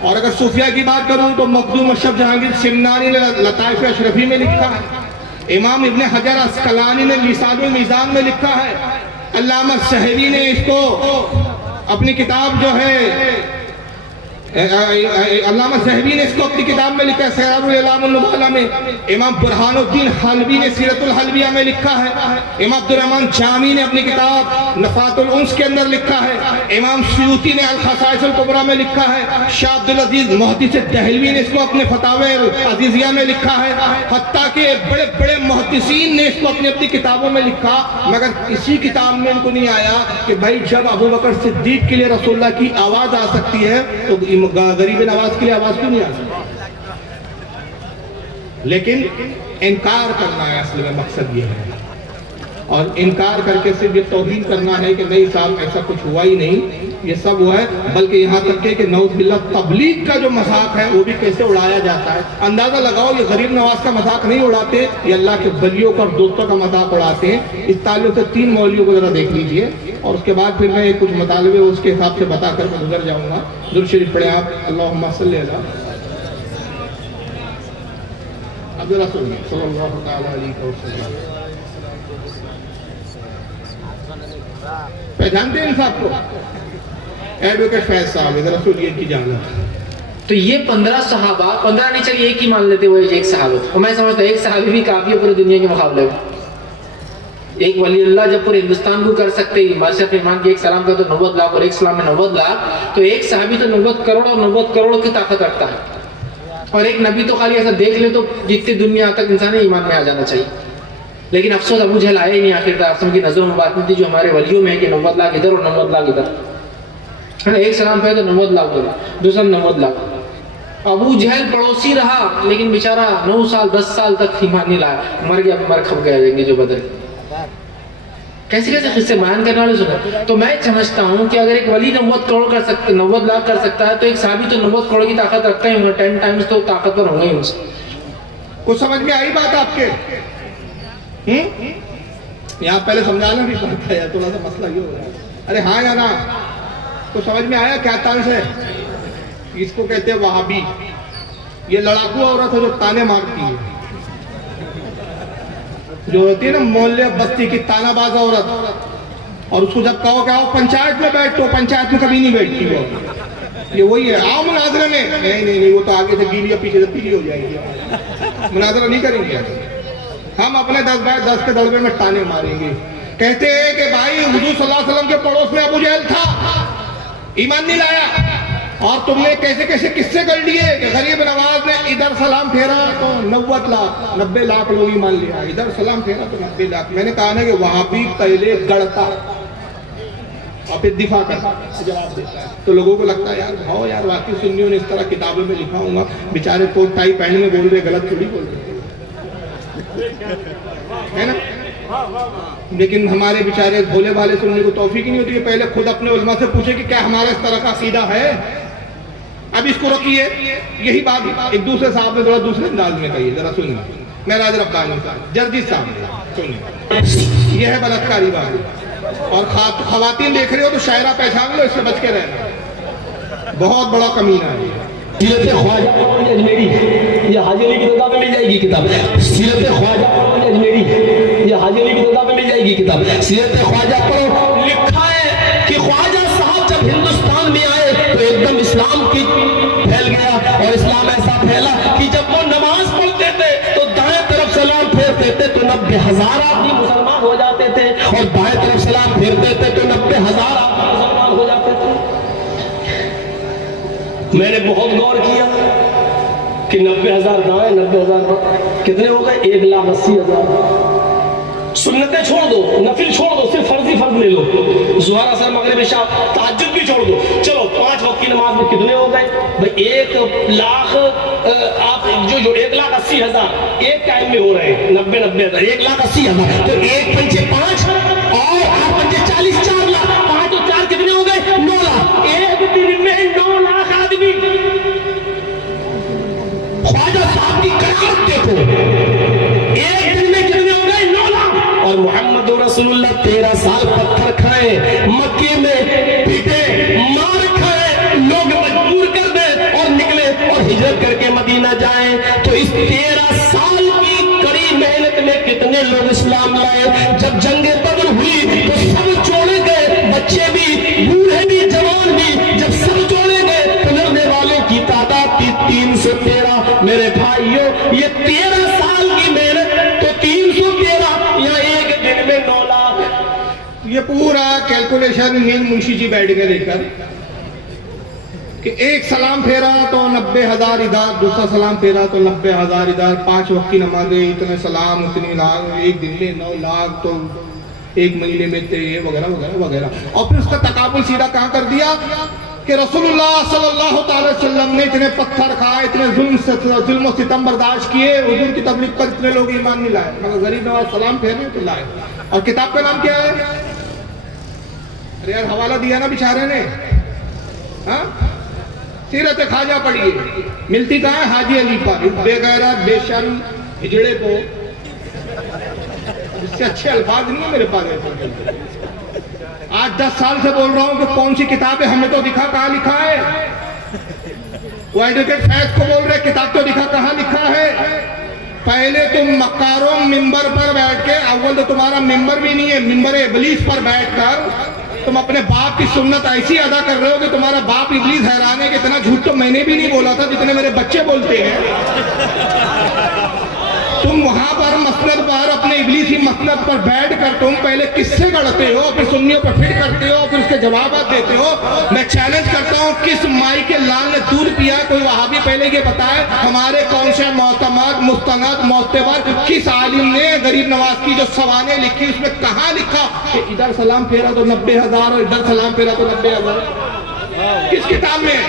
اور اگر صوفیہ کی بات کروں تو مخدوم اشرف جہانگیر سمنانی نے لطائف اشرفی میں لکھا ہے، امام ابن حجر عسقلانی نے لسان المیزان میں لکھا ہے، علامہ سہوی نے اس کو اپنی کتاب جو ہے علامہ سہوی نے اس کو اپنی کتاب میں لکھا ہے سیرار الاعلام النبالہ میں، امام برہان الدین حلبی نے سیرت الحلبیہ میں لکھا ہے، امام عبد الرحمن جامی نے اپنی کتاب نفات الانس کے اندر لکھا ہے، امام سیوطی نے الخصائص الکبریٰ میں لکھا ہے، شاہ عبدالعزیز محدث دہلوی نے اس کو اپنے فتاوی عزیزیہ میں لکھا ہے، حتیٰ کہ بڑے بڑے محدثین نے اس کو اپنی اپنی کتابوں میں لکھا، مگر کسی کتاب میں ان کو نہیں آیا کہ بھائی جب ابو بکر صدیق کے لیے رسول اللہ کی آواز آ سکتی ہے تو غریب نواز کے لیے آواز کیوں نہیں آ سکتی؟ لیکن انکار کرنا ہے اصل میں مقصد یہ ہے، اور انکار کر کے صرف یہ توہین کرنا ہے کہ نہیں صاحب ایسا کچھ ہوا ہی نہیں، یہ سب ہوا ہے، بلکہ یہاں تک کہ نعوذ باللہ تبلیغ کا جو مذاق ہے وہ بھی کیسے اڑایا جاتا ہے۔ اندازہ لگاؤ یہ غریب نواز کا مذاق نہیں اڑاتے، یہ اللہ کے ولیوں کا اور دوستوں کا مذاق اڑاتے ہیں۔ اس تعلق سے 3 مولویوں کو ذرا دیکھ لیجئے، اور اس کے بعد پھر میں کچھ مطالبے اس کے حساب سے بتا کر میں گزر جاؤں گا۔ درود شریف پڑھیں آپ، اللہم صلی علی رسول صلی اللہ تعالی علیہ وسلم۔ پہچانتے ہیں انصاف کو؟ ایڈوکیٹ فیض صاحب ادھر رسولیت کی جانت۔ تو یہ 15 صحابہ، 15 نہیں چلیے ایک ہی مان لیتے وہ ایک صحابہ، اور میں سمجھتا ہوں ایک صحابی بھی کافی ہے پوری دنیا کے مقابلے میں۔ ایک ولی اللہ جب پورے ہندوستان کو کر سکتے ہیں، بادشاہ فرمان کی ایک سلام کا تو 90 لاکھ اور ایک سلام میں 90 لاکھ، تو ایک صحابی تو 90 کروڑ اور 90 کروڑ کی طاقت رکھتا ہے، اور ایک نبی تو خالی ایسا دیکھ لے تو جتنی دنیا تک انسان ایمان میں آ جانا چاہیے۔ لیکن افسوس ابو جہل آئے ہی نہیں آخر تک، کی نظر مبارک میں تھی جو ہمارے ولیوں میں ہے کہ 90 لاکھ ادھر اور 90 لاکھ ادھر، ایک سلام پہ تو 90 لاکھ دو، دوسرا 90 لاکھ۔ ابو جہل پڑوسی رہا لیکن بیچارہ 9 سال 10 سال تک ایمان نہیں لایا، مر گیا، مر کھپ گئے جائیں گے جو بدر کے۔ کیسے کیسے قصے بیان کرنے والے سنا۔ تو میں سمجھتا ہوں کہ اگر ایک ولی 90 کروڑ کر سکتا، 90 لاکھ کر سکتا ہے تو ایک صحابی تو 90 کروڑ کی طاقت رکھتا ہی ہوگا، 10 ٹائمز تو طاقتور ہوں گے ہی ان سے۔ کچھ سمجھ میں آئی بات آپ کے؟ یہاں پہلے سمجھانا بھی پڑتا ہے، تھوڑا سا مسئلہ یہ ہو رہا ہے۔ ارے ہاں یا نا، تو سمجھ میں آیا کیا طرز ہے؟ اس کو کہتے ہیں وہابی، یہ لڑاکو عورت ہے جو تانے مارتی ہے، جو ہوتی ہے نا محلے بستی کی تانا باز عورت، اور اس کو جب کہو کہ آؤ پنچایت میں بیٹھ، تو پنچایت میں کبھی نہیں بیٹھتی وہ، یہ وہی ہے آؤ مناظرے میں، نہیں وہ تو آگے سے گیلی یا پیچھے سے پیلی ہو جائے گی، مناظرہ نہیں کریں گے، ہم اپنے 10 کے دلبے میں تانے ماریں گے۔ کہتے ہیں کہ بھائی حضور صلی اللہ علیہ وسلم کے پڑوس میں ابو جہل تھا، ایمان نہیں لایا، اور تم نے کیسے کیسے قصے کر لیے کہ غریب نواز نے ادھر سلام پھیرا تو 90 لاکھ لوگ ایمان لیا، ادھر سلام پھیرا تو 90 لاکھ۔ میں نے کہا نا کہ وہاں بھی پہلے گڑتا اور پھر دفاع کرتا، جواب دیتا ہے، تو لوگوں کو لگتا ہے یار واقعی سنیوں نے اس طرح کتابوں میں لکھا ہوں گا، بیچارے کوٹ ٹائی پہننے میں بول رہے غلط تھوڑی بول رہے ہے نا۔ لیکن ہمارے بیچارے بھولے بھالے سننے کو توفیق نہیں ہوتی ہے، پہلے خود اپنے علماء سے پوچھے کہ کیا ہمارا اس طرح کا عقیدہ ہے۔ اب اس کو رکھیے، یہی بات ایک دوسرے صاحب نے تھوڑا دوسرے انداز میں کہی ہے، ذرا سنیے۔ معراج ربانی صاحب، جرجیت صاحب، سنیے، یہ ہے بلاکاری بات، اور خواتین دیکھ رہے ہو تو شاعرہ پہچان لو، اس سے بچ کے رہنا، بہت بڑا کمینہ ہے۔ سیرت خواجہ اجمیری، یہ حاجی علی کی کتاب میں مل جائے گی کتاب۔ سیرت خواجہ اجمیری، یہ حاجی علی کی کتاب میں مل جائے گی کتاب۔ سیرت خواجہ پڑھو، لکھا ہے کہ خواجہ صاحب جب ہندوستان میں آئے تو ایک دم اسلام کی پھیل گیا، اور اسلام ایسا پھیلا کہ جب وہ نماز پڑھتے تھے تو دائیں طرف سلام پھیرتے تھے تو 90,000 آدمی مسلمان ہو جاتے تھے، اور بائیں طرف سلام پھیرتے تھے تو 90,000 آدمی مسلمان ہو جاتے تھے۔ میں نے بہت غور کیا کہ 90,000 دائیں 90,000 کتنے ہو گئے؟ 1,80,000۔ سنتیں چھوڑ دو، نفل چھوڑ دو، صرف فرض لے لو، ظہر اثر مغرب عشاء تہجد بھی چھوڑ دو، چلو 5 وقت کی نماز میں کتنے ہو گئے بھائی؟ 1,00,000 آپ جو 1,80,000 ایک ٹائم میں ہو رہے ہیں، 90,000 1,80,000، تو 1 پنچے 5 اور 8 پنچے 40، 4 لاکھ، 5 اور 4 کتنے ہو گئے؟ 9 لاکھ۔ ایک دن میں 9 لاکھ آدمی، خواجہ صاحب کی قرارت دیکھو، ایک دن میں کتنے ہو گئے؟ 9 لاکھ۔ اور محمد رسول اللہ 13 سال پتھر کھائے، مکے میں پیٹے، مار کھائے، لوگ مجبور کر دے، اور کر کے مدینہ جائیں تو اس 13 سال کی کڑی محنت میں کتنے لوگ اسلام لائے. جب جنگ بدر ہوئی تو سب چھوڑے گئے, بچے بھی, بوڑھے بھی, جوان بھی. جب سب چھوڑے گئے تو لڑنے والوں کی تعداد تھی 313. میرے بھائیوں, یہ 13 سال کی محنت تو 313 یا ایک دن میں 9 لاکھ. یہ پورا کیلکولیشن نیل منشی جی بیٹھ کے لے کر کہ ایک سلام پھیرا تو 90,000 ادھر, دوسرا سلام پھیرا تو 90,000 ادھر, 5 وقت کی نمازیں, اتنے سلام, اتنی لاکھ, ایک دن میں 9 لاکھ, تو ایک مہینے میں تے وغیرہ وغیرہ وغیرہ. اور پھر اس کا تقابل سیدھا کہاں کر دیا کہ رسول اللہ صلی اللہ تعالی وسلم نے اتنے پتھر کھائے, اتنے ظلم و ستم برداشت کیے, حضور کی تبلیغ پر اتنے لوگ ایمان نہیں لائے, مگر غریب نواز سلام پھیرے تو لائے. اور کتاب کا نام کیا ہے؟ ارے یار حوالہ دیا نا بیچارے نے, ہاں, سیرت خواجہ پڑھیے, ملتی کہاں ہے؟ حاجی علی پر. بے غیرت, بے شرم, ہجڑے کو, اس سے اچھے الفاظ نہیں ہیں میرے پاس. آج 10 سال سے بول رہا ہوں کہ کون سی کتاب ہے, ہمیں تو دکھا کہاں لکھا ہے. وہ ایڈوکیٹ فیض کو بول رہے کتاب تو دکھا کہاں لکھا ہے. پہلے تم مکاروں ممبر پر بیٹھ کے, اول تو تمہارا ممبر بھی نہیں ہے, ممبر ابلیس پر بیٹھ کر تم اپنے باپ کی سنت ایسی ادا کر رہے ہو کہ تمہارا باپ ابلیس حیران ہے کہ اتنا جھوٹ تو میں نے بھی نہیں بولا تھا جتنے میرے بچے بولتے ہیں. تم وہاں پر مسند پر, اپنے ابلیسی مسند پر بیٹھ کر تم پہلے قصے گڑھتے ہو, پھر سنیوں پر فٹ کرتے ہو, پھر اس کے جوابات دیتے ہو. میں چیلنج کرتا ہوں, کس مائی کے لال نے دودھ پیا, کوئی وہابی پہلے یہ بتائے ہمارے کون سے معتمد, مستند, معتبر کس عالم نے غریب نواز کی جو سوانح لکھی اس میں کہاں لکھا کہ ادھر سلام پھیرا تو 90,000 اور ادھر سلام پھیرا تو 90,000؟ کس کتاب میں؟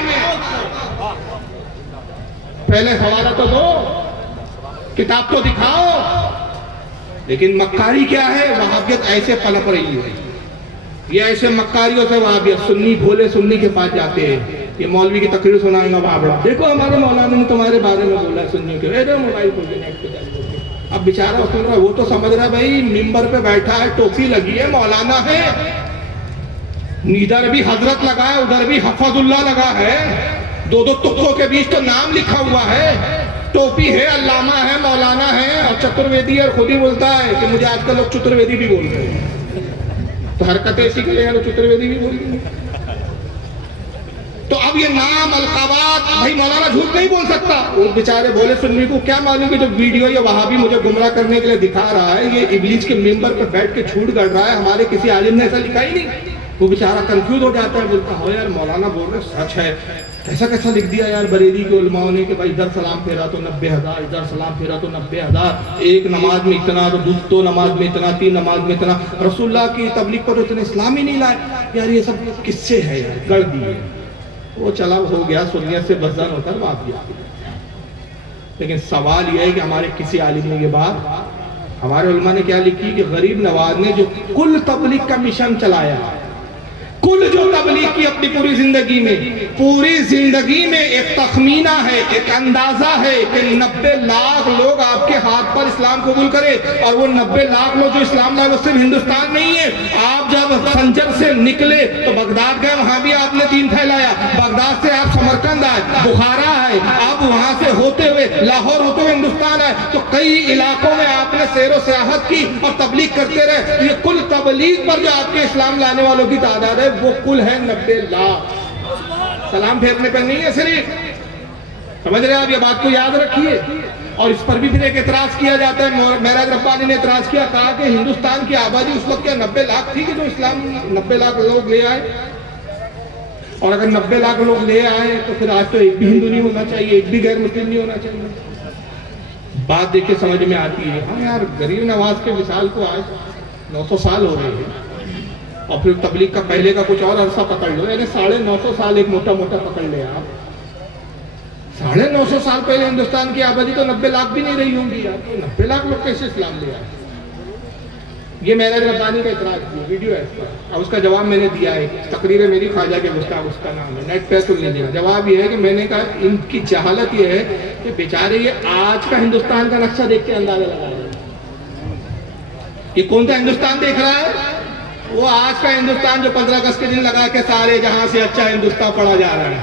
پہلے حوالہ تو دو, کتاب تو دکھاؤ. لیکن مکاری کیا ہے؟ وہابیت ایسے پلپ رہی ہے. یہ ایسے مکاریوں سے وہابیت, سنی بھولے سنی کے پاس جاتے ہیں. یہ مولوی کی تقریر سنائیں گا وہاں بڑا, دیکھو ہمارے مولانا نے تمہارے بارے میں بولا ہے سنیوں کے, موبائل کھول کے نیٹ پہ چل. اب بیچارہ سن رہا ہے, وہ تو سمجھ رہا ہے بھائی ممبر پہ بیٹھا ہے, ٹوپی لگی ہے, مولانا ہے, ادھر بھی حضرت لگا ہے, ادھر بھی حفظ اللہ لگا ہے, 2 تکوں کے بیچ تو نام لکھا ہوا ہے, ٹوپی ہے, علامہ ہے, مولانا ہے, اور چترویدی, اور خود ہی بولتا ہے کہ مجھے آج کل لوگ چترویدی بھی بول رہے ہیں. تو حرکت ایسی کرے گا تو چترویدی بھی بول رہے ہیں. تو اب یہ نام القابات, بھائی مولانا جھوٹ نہیں بول سکتا. وہ بیچارے بولے سننے کو کیا معلوم کہ جو ویڈیو یہ وہابی مجھے گمراہ کرنے کے لیے دکھا رہا ہے, یہ ابلیس کے ممبر پہ بیٹھ کے جھوٹ گڑھ رہا ہے, ہمارے کسی عالم نے ایسا لکھا ہی نہیں. وہ بیچارہ کنفیوز ہو جاتا ہے, بولتا ہو یار مولانا بول رہے سچ ہے, ایسا کیسا لکھ دیا یار بریلی کے علماء نے کہ بھائی ادھر سلام پھیرا تو 90,000, ادھر سلام پھیرا تو 90,000, ایک نماز میں اتنا, تو 2 نماز میں اتنا, 3 نماز میں اتنا. رسول اللہ کی تبلیغ پر تو اتنے اسلام ہی نہیں لائے. یار یہ سب کس سے ہے یار, گڑھ دیے. وہ چلا ہو گیا, سنیت سے بزن ہو کر واپس گیا. لیکن سوال یہ ہے کہ ہمارے کسی عالم نے یہ بات, ہمارے علماء نے کیا لکھی کہ غریب نواز نے جو کل تبلیغ کا مشن چلایا, کل جو تبلیغ کی اپنی پوری زندگی میں ایک تخمینہ ہے, ایک اندازہ ہے کہ 90 لاکھ لوگ آپ کے ہاتھ پر اسلام قبول کرے. اور وہ 90 لاکھ لوگ جو اسلام لائے وہ صرف ہندوستان نہیں ہے. آپ جب سنجر سے نکلے تو بغداد گئے, وہاں بھی آپ نے دین پھیلایا. بغداد سے آپ سمرقند آئے, بخارا آئے, آپ وہاں سے ہوتے ہوئے لاہور ہوتے ہوئے ہندوستان آئے. تو کئی علاقوں میں آپ نے سیر و سیاحت کی اور تبلیغ کرتے رہے. یہ کل تبلیغ پر جو آپ کے اسلام لانے والوں کی تعداد ہے وہ کل ہے 90 لاکھ. سلام پھیرنے پہ نہیں ہے صرف, سمجھ رہے ہیں آپ, یہ بات کو یاد رکھیے. اور اس پر بھی پھر ایک اعتراض کیا جاتا ہے. معراج ربانی نے اعتراض کیا, کہا کہ ہندوستان کی آبادی اس وقت کیا 90 لاکھ تھی کہ جو اسلام 90 لاکھ لوگ لے آئے, اور اگر 90 لاکھ لوگ لے آئے تو پھر آج تو ایک بھی ہندو نہیں ہونا چاہیے, ایک بھی غیر مسلم نہیں ہونا چاہیے. بات دیکھ کے سمجھ میں آتی ہے. ہاں یار غریب نواز کے وصال کو آج 900 سال ہو رہے ہیں, اور پھر تبلیغ کا پہلے کا کچھ اور عرصہ پکڑ لو, یعنی 950 سال ایک موٹا موٹا پکڑ لے آپ. 950 سال پہلے ہندوستان کی آبادی تو 90 لاکھ بھی نہیں رہی ہوں گی یار. 90 لاکھ لوگ کیسے اسلام لے آئے؟ یہ معراج ربانی کا اعتراض کیا, ویڈیو ہے اس پر, اور اس کا جواب میں نے دیا ہے. تقریر ہے میری, خواجہ کے گستاخ اس کا نام ہے, نیٹ پہ سن لیجیے. جواب یہ ہے کہ میں نے کہا ان کی جہالت یہ ہے کہ بیچارے یہ آج کا ہندوستان کا نقشہ دیکھ کے اندازہ لگا رہے ہیں. یہ کون سا ہندوستان دیکھ رہا ہے؟ وہ آج کا ہندوستان جو 15 اگست کے دن لگا کے سارے جہاں سے اچھا ہندوستان پڑھا جا رہا ہے.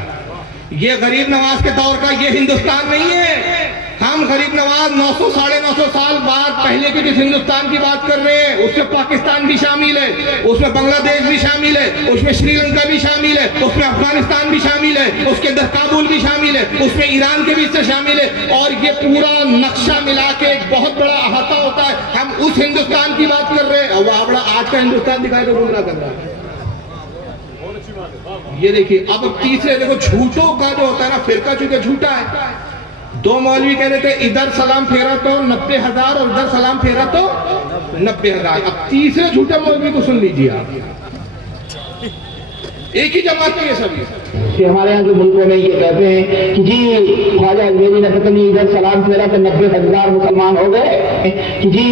یہ غریب نواز کے دور کا یہ ہندوستان نہیں ہے. ہم غریب نواز 900 ساڑھے 900 سال بعد پہلے کے جس ہندوستان کی بات کر رہے ہیں اس میں پاکستان بھی شامل ہے, اس میں بنگلہ دیش بھی شامل ہے, اس میں شری لنکا بھی شامل ہے, اس میں افغانستان بھی شامل ہے, اس کے اندر کابل بھی شامل ہے, اس میں ایران کے بھی حصے شامل ہے, اور یہ پورا نقشہ ملا کے ایک بہت بڑا احاطہ ہوتا ہے. ہم اس ہندوستان کی بات کر رہے ہیں, اور وہ بڑا آج کا ہندوستان دکھائے تو گمراہ کر رہا ہے. یہ دیکھیے اب تیسرے دیکھو جھوٹوں کا جو ہوتا ہے نا فرقہ, چونکہ جھوٹا ہے. 2 مولوی کہہ رہے تھے ادھر سلام پھیرا تو 90,000 اور ادھر سلام پھیرا تو 90,000. اب تیسرے جھوٹے مولوی کو سن لیجیے آپ, ایک ہی جماعت کے یہ سب. کہ ہمارے یہاں جو ملکوں میں یہ کہتے ہیں کہ جی خواجہ اجمیری نے پتہ نہیں ادھر سلام پھیرا تو 90,000 مسلمان ہو گئے, کہ جی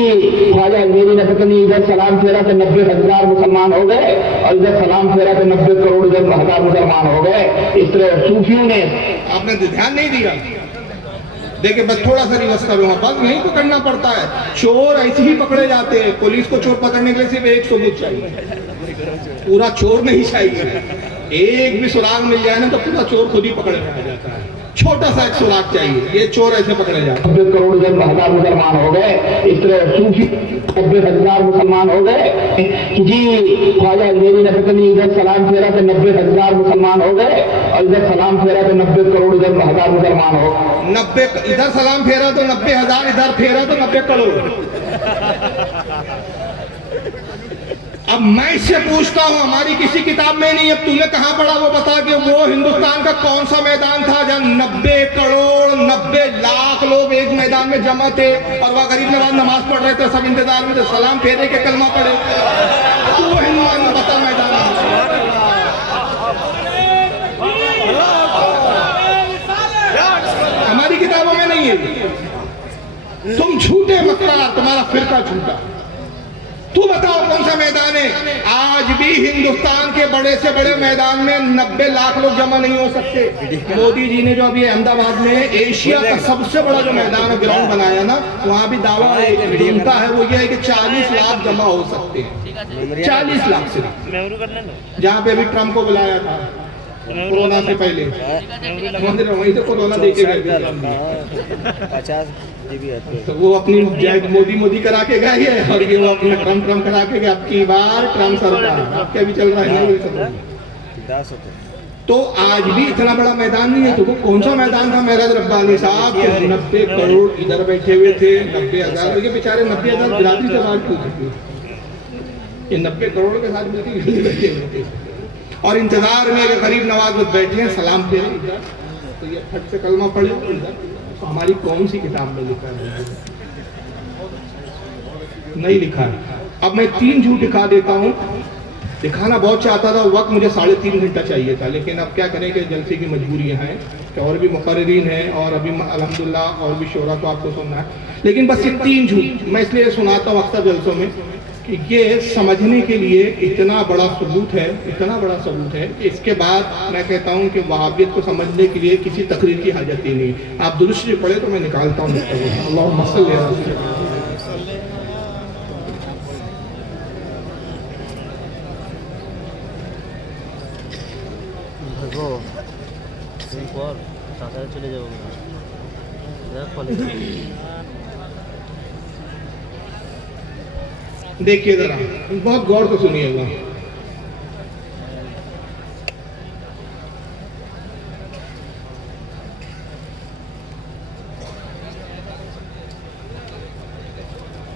خواجہ اجمیری نے پتہ نہیں ادھر سلام پھیرا تو 90,000 مسلمان ہو گئے, اور ادھر سلام پھیرا تو 90 کروڑ ادھر ہزار مسلمان ہو گئے. اس طرح صوفیوں نے, آپ نے دھیان نہیں دیا. دیکھیں بس تھوڑا سا ریورس کروں گا, بس نہیں پکڑنا پڑتا ہے. چور ایسے ہی پکڑے جاتے ہیں. پولیس کو چور پکڑنے کے لیے صرف ایک ثبوت چاہیے, پورا چور نہیں چاہیے. ایک بھی سراغ مل جائے نا تو پورا چور خود ہی پکڑے رہ جاتا ہے. چھوٹا سا ایک سراغ چاہیے, یہ چور ایسے پکڑے جاتے ہیں. 90 کروڑ ادھر ہزار مسلمان ہو گئے. اس طرح صوفی 90,000 مسلمان ہو گئے, کہ جی خواجہ اجمیری نے پتہ نہیں ادھر سلام پھیرا تو 90,000 مسلمان ہو گئے, اور ادھر سلام پھیرا تو 90 کروڑ ادھر ہزار مسلمان ہو گئے. 90 ادھر سلام پھیرا تو 90,000, ادھر پھیرا تو 90 کروڑ. اب میں اس سے پوچھتا ہوں, ہماری کسی کتاب میں نہیں, اب تم نے کہاں پڑھا وہ بتا کہ وہ ہندوستان کا کون سا میدان تھا جہاں 90 کروڑ 90 لاکھ لوگ ایک میدان میں جمع تھے, اور وہ غریب نواز نماز پڑھ رہے تھے, سب انتظار میں تھے سلام پھیرے کے کلمہ پڑھے. تو وہ ہندوستان میں بتا میدان ہماری کتابوں میں نہیں ہے. تم جھوٹے مکار, تمہارا فرقہ جھوٹا. تو بتاؤ کون سا میدان ہے؟ آج بھی ہندوستان کے بڑے سے بڑے میدان میں 90 لاکھ لوگ جمع نہیں ہو سکتے. مودی جی نے جو ابھی احمد آباد میں ایشیا کا سب سے بڑا جو میدان ہے گراؤنڈ بنایا نا, وہاں بھی دعویٰ ڈھونڈتا ہے وہ یہ ہے کہ 40 لاکھ جمع ہو سکتے ہیں. 40 لاکھ سے, جہاں پہ ابھی ٹرمپ کو بلایا تھا کورونا سے پہلے, وہیں سے کورونا دیکھے گئے. تو وہ اپنی مودی کرا کے گئے ہے, اور یہ وہ اپنا ٹرمپ کرا کے گئے. اب کی بار ٹرمپ سرکار آپ کیا بھی چل رہا ہے. تو آج بھی اتنا بڑا میدان نہیں ہے. تو وہ کون سا میدان تھا میراد ربانی صاحب, 90 کروڑ ادھر بیٹھے ہوئے تھے, 90,000 یہ بیچارے 90,000 برادری سے بات کیوں تھی, یہ 90 کروڑ کے ساتھ مل کے بیٹھے ہوئے تھے, اور انتظار میں کہ غریب نواز میں بیٹھے ہیں سلام پھیرے ادھر, تو یہ پھٹ سے کلمہ پڑھے ادھر. ہماری کون سی کتاب میں لکھا ہے؟ نہیں لکھا ہے. اب میں 3 جھوٹ دکھا دیتا ہوں. دکھانا بہت چاہتا تھا, وقت مجھے 3.5 گھنٹہ چاہیے تھا, لیکن اب کیا کریں کہ جلسے کی مجبوریاں ہیں کہ اور بھی مقررین ہیں, اور ابھی الحمدللہ اور بھی شعراء کو آپ کو سننا ہے. لیکن بس یہ 3 جھوٹ میں اس لیے سناتا ہوں اکثر جلسوں میں, کہ یہ سمجھنے کے لیے اتنا بڑا ثبوت ہے, اتنا بڑا ثبوت ہے کہ اس کے بعد میں کہتا ہوں کہ وہابیت کو سمجھنے کے لیے کسی تقریر کی حاجت ہی نہیں. آپ درست شریف پڑھے تو میں نکالتا ہوں. اللہم صلی علی سیدنا. دیکھیے ذرا بہت غور سے سنیے گا.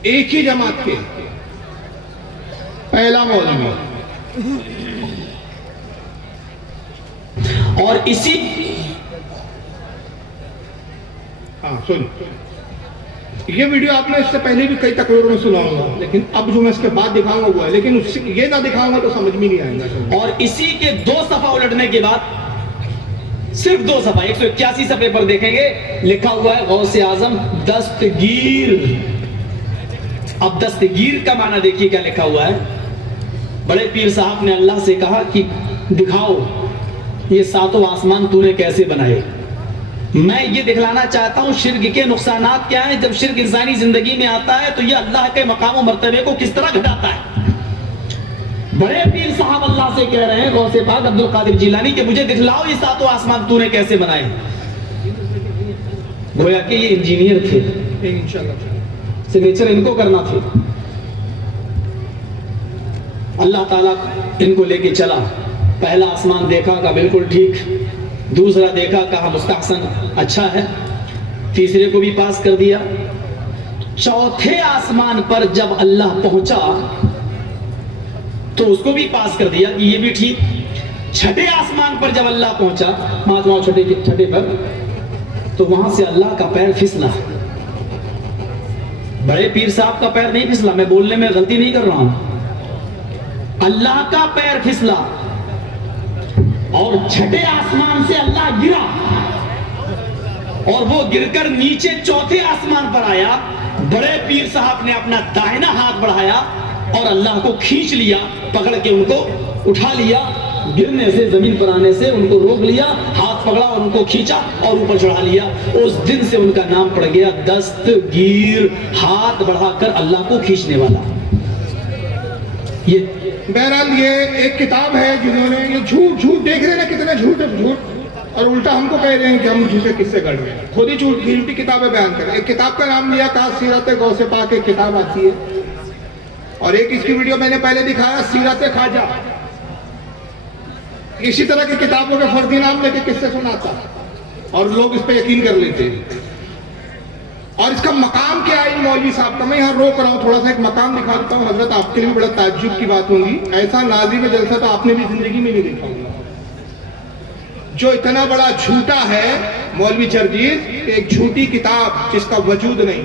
ایک ہی جماعت کے پہلا مولوی, اور اسی سن یہ ویڈیو آپ نے اس سے پہلے بھی کئی تقریروں میں سنا ہوگا, لیکن اب جو میں اس کے بعد دکھاؤں گا وہ ہے, لیکن اس سے یہ نہ دکھاؤں گا تو سمجھ میں نہیں آئے گا. اور اسی کے 2 صفحہ الٹنے کے بعد صرف 2 صفحہ 181 صفحے پر دیکھیں گے لکھا ہوا ہے غوث اعظم دستگیر. اب دستگیر کا معنی دیکھیے کیا لکھا ہوا ہے. بڑے پیر صاحب نے اللہ سے کہا کہ دکھاؤ یہ 7 آسمان تو نے کیسے بنائے. میں یہ دکھلانا چاہتا ہوں شرک کے نقصانات کیا ہیں. جب شرک انسانی زندگی میں آتا ہے تو یہ اللہ کے مقام و مرتبے کو کس طرح گھٹاتا ہے. بڑے پیر صاحب اللہ سے کہہ رہے ہیں غوث پاک عبد القادر جیلانی کہ مجھے دکھلاؤ یہ ساتوں آسمان تو نے کیسے بنائے. گویا کہ یہ انجینئر تھے, سگنیچر ان کو کرنا تھے. اللہ تعالیٰ ان کو لے کے چلا. پہلا آسمان دیکھا کہا بالکل ٹھیک, دوسرا دیکھا کہا مستحسن اچھا ہے, تیسرے کو بھی پاس کر دیا. چوتھے آسمان پر جب اللہ پہنچا تو اس کو بھی پاس کر دیا کہ یہ بھی ٹھیک. چھٹے آسمان پر جب اللہ پہنچا, پانچواں چھٹے پر, تو وہاں سے اللہ کا پیر پھسلا. بڑے پیر صاحب کا پیر نہیں پھسلا, میں بولنے میں غلطی نہیں کر رہا ہوں, اللہ کا پیر پھسلا. اور چھٹے آسمان سے اللہ گرا اور وہ گر کر نیچے چوتھے آسمان پر آیا. بڑے پیر صاحب نے اپنا دائنا ہاتھ بڑھایا اور اللہ کو کھینچ لیا, پکڑ کے ان کو اٹھا لیا. گرنے سے, زمین پر آنے سے ان کو روک لیا, ہاتھ پکڑا اور ان کو کھینچا اور اوپر چڑھا لیا. اس دن سے ان کا نام پڑ گیا دستگیر, ہاتھ بڑھا کر اللہ کو کھینچنے والا. یہ بہرحال یہ ایک کتاب ہے جنہوں نے یہ جھوٹ دیکھ رہے ہیں نا کتنے جھوٹ, اور الٹا ہم کو کہہ رہے ہیں کہ ہم جھوٹے کس سے گڑھ رہے ہیں. خود ہی جھوٹی کتابیں بیان کریں. ایک کتاب کا نام لیا تھا سیرت غوث پاک, ایک کتاب آتی ہے, اور ایک اس کی ویڈیو میں نے پہلے دکھایا سیرت خواجہ. اسی طرح کی کتابوں کے فردی نام لے کے کس سے سناتا اور لوگ اس پہ یقین کر لیتے ہیں. اور اس کا مقام کیا ہے مولوی صاحب کا, میں یہاں روک رہا ہوں, تھوڑا سا ایک مقام دکھا دیتا ہوں. حضرت آپ کے لیے بڑا تعجب کی بات ہوگی, ایسا نازی میں جلسہ تو آپ نے بھی زندگی میں نہیں دیکھا ہوگا. جو اتنا بڑا جھوٹا ہے مولوی جرجیز, ایک جھوٹی کتاب جس کا وجود نہیں,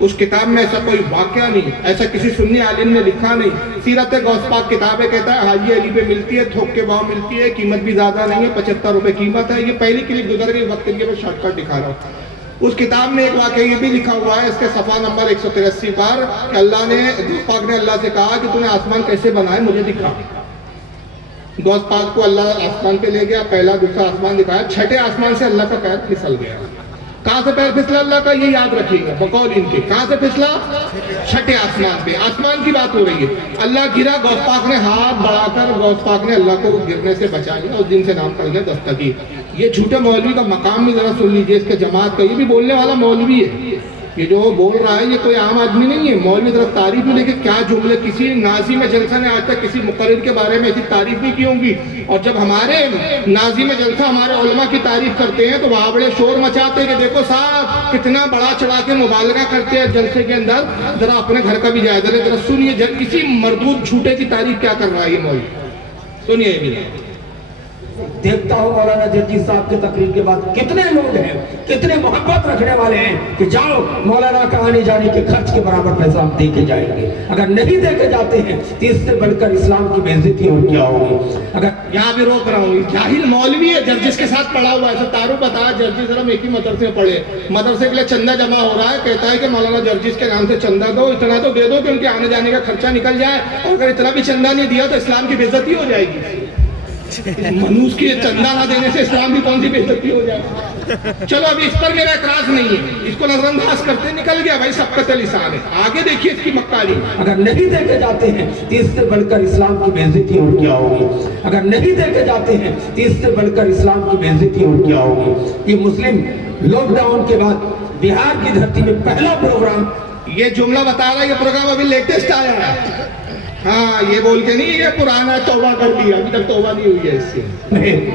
اس کتاب میں ایسا کوئی واقعہ نہیں, ایسا کسی سنی عالم نے لکھا نہیں. سیرت غوث پاک کتاب ہے, کہتا ہے حاجی علی پہ ملتی ہے, تھوک کے بھاؤ ملتی ہے, قیمت بھی زیادہ نہیں ہے, 75 روپے قیمت ہے. یہ پہلی کلپ گزر گئی, وقت کے لیے میں شارٹ کٹ دکھا رہا ہوں. اس کتاب میں ایک واقعہ یہ بھی لکھا ہوا ہے, اس کے صفحہ نمبر 183 پر, کہ اللہ نے, غوث پاک نے اللہ سے کہا کہ تو نے آسمان کیسے بنائے مجھے دکھا. غوث پاک کو اللہ آسمان پہ لے گیا, پہلا دوسرا آسمان دکھایا. چھٹے آسمان سے اللہ کا پیر پھسل گیا. کہاں سے پیر پھسلا اللہ کا, یہ یاد رکھیے گا بقول ان کے. کہاں سے پھسلا, چھٹے آسمان پہ. آسمان کی بات ہو رہی ہے. اللہ گرا, غوث پاک نے ہاتھ بڑھا کر غوث پاک نے اللہ کو گرنے سے بچا لیا. اس دن سے نام پڑ گیا دستگیر. یہ جھوٹے مولوی کا مقام بھی ذرا سن لیجیے, اس کے جماعت کا. یہ بھی بولنے والا مولوی ہے, یہ جو بول رہا ہے یہ کوئی عام آدمی نہیں ہے. مولوی ذرا تعریف میں دیکھیں کیا جملے, کسی نازی میں جلسہ نے آج تک کسی مقرر کے بارے میں ایسی تعریف نہیں کی ہوں گی. اور جب ہمارے نازی میں جلسہ ہمارے علماء کی تعریف کرتے ہیں تو وہاں بڑے شور مچاتے ہیں کہ دیکھو صاحب کتنا بڑا چڑھا کے مبالغہ کرتے ہیں جلسے کے اندر. ذرا اپنے گھر کا بھی جائزہ لیں, ذرا سنیے کسی مردود جھوٹے کی تعریف کیا کر رہا ہے یہ مولوی. سنیے بھی. دیکھتا ہوں مولانا جرجی صاحب کے تقریر کے بعد کتنے لوگ ہیں, کتنے محبت رکھنے والے ہیں کہ جاؤ مولانا کا آنے جانے کے خرچ کے برابر پیسہ ہم دے کے جائیں گے. اگر نہیں دے کے جاتے ہیں تو اس سے بڑھ کر اسلام کی بے عزتی اور کیا ہوگی. اگر یہاں بھی روک رہا ہوں, جاہل مولوی ہے جرجس کے ساتھ پڑھا ہوا ہے. ایسا تعارف بتایا جرجس ذرا ایک ہی مدرسے میں پڑھے, مدرسے کے لیے چندہ جمع ہو رہا ہے, کہتا ہے کہ مولانا جرجس کے نام سے چندہ دو, اتنا تو دے دو کہ ان کے آنے جانے کا خرچہ نکل جائے, اور اگر اتنا بھی چندہ نہیں دیا تو اسلام کی بے عزتی ہو جائے گی. منوس کی چندہ نہ دینے سے اسلام کی کون سی بے عزتی ہو جائے. چلو ابھی اس پر میرا اعتراض نہیں ہے, اس کو نظر انداز کرتے نکل گیا بھائی, سبقت لسان ہے. آگے دیکھیے اس کی مکاری. اگر نہیں دے کے جاتے ہیں تو اس سے بڑھ کر اسلام کی بے عزتی اور کیا ہوگی. اگر نہیں دے کے جاتے ہیں تو اس سے بڑھ کر اسلام کی بے عزتی اور کیا ہوگی. یہ مسلم لاک ڈاؤن کے بعد بہار کی دھرتی میں پہلا پروگرام, یہ جملہ بتا رہا ہے, یہ پروگرام ابھی لیٹسٹ آیا ہے. ہاں یہ بول کے نہیں یہ پرانا توبہ کر لیا, ابھی تک توبہ نہیں ہوئی ہے اس سے.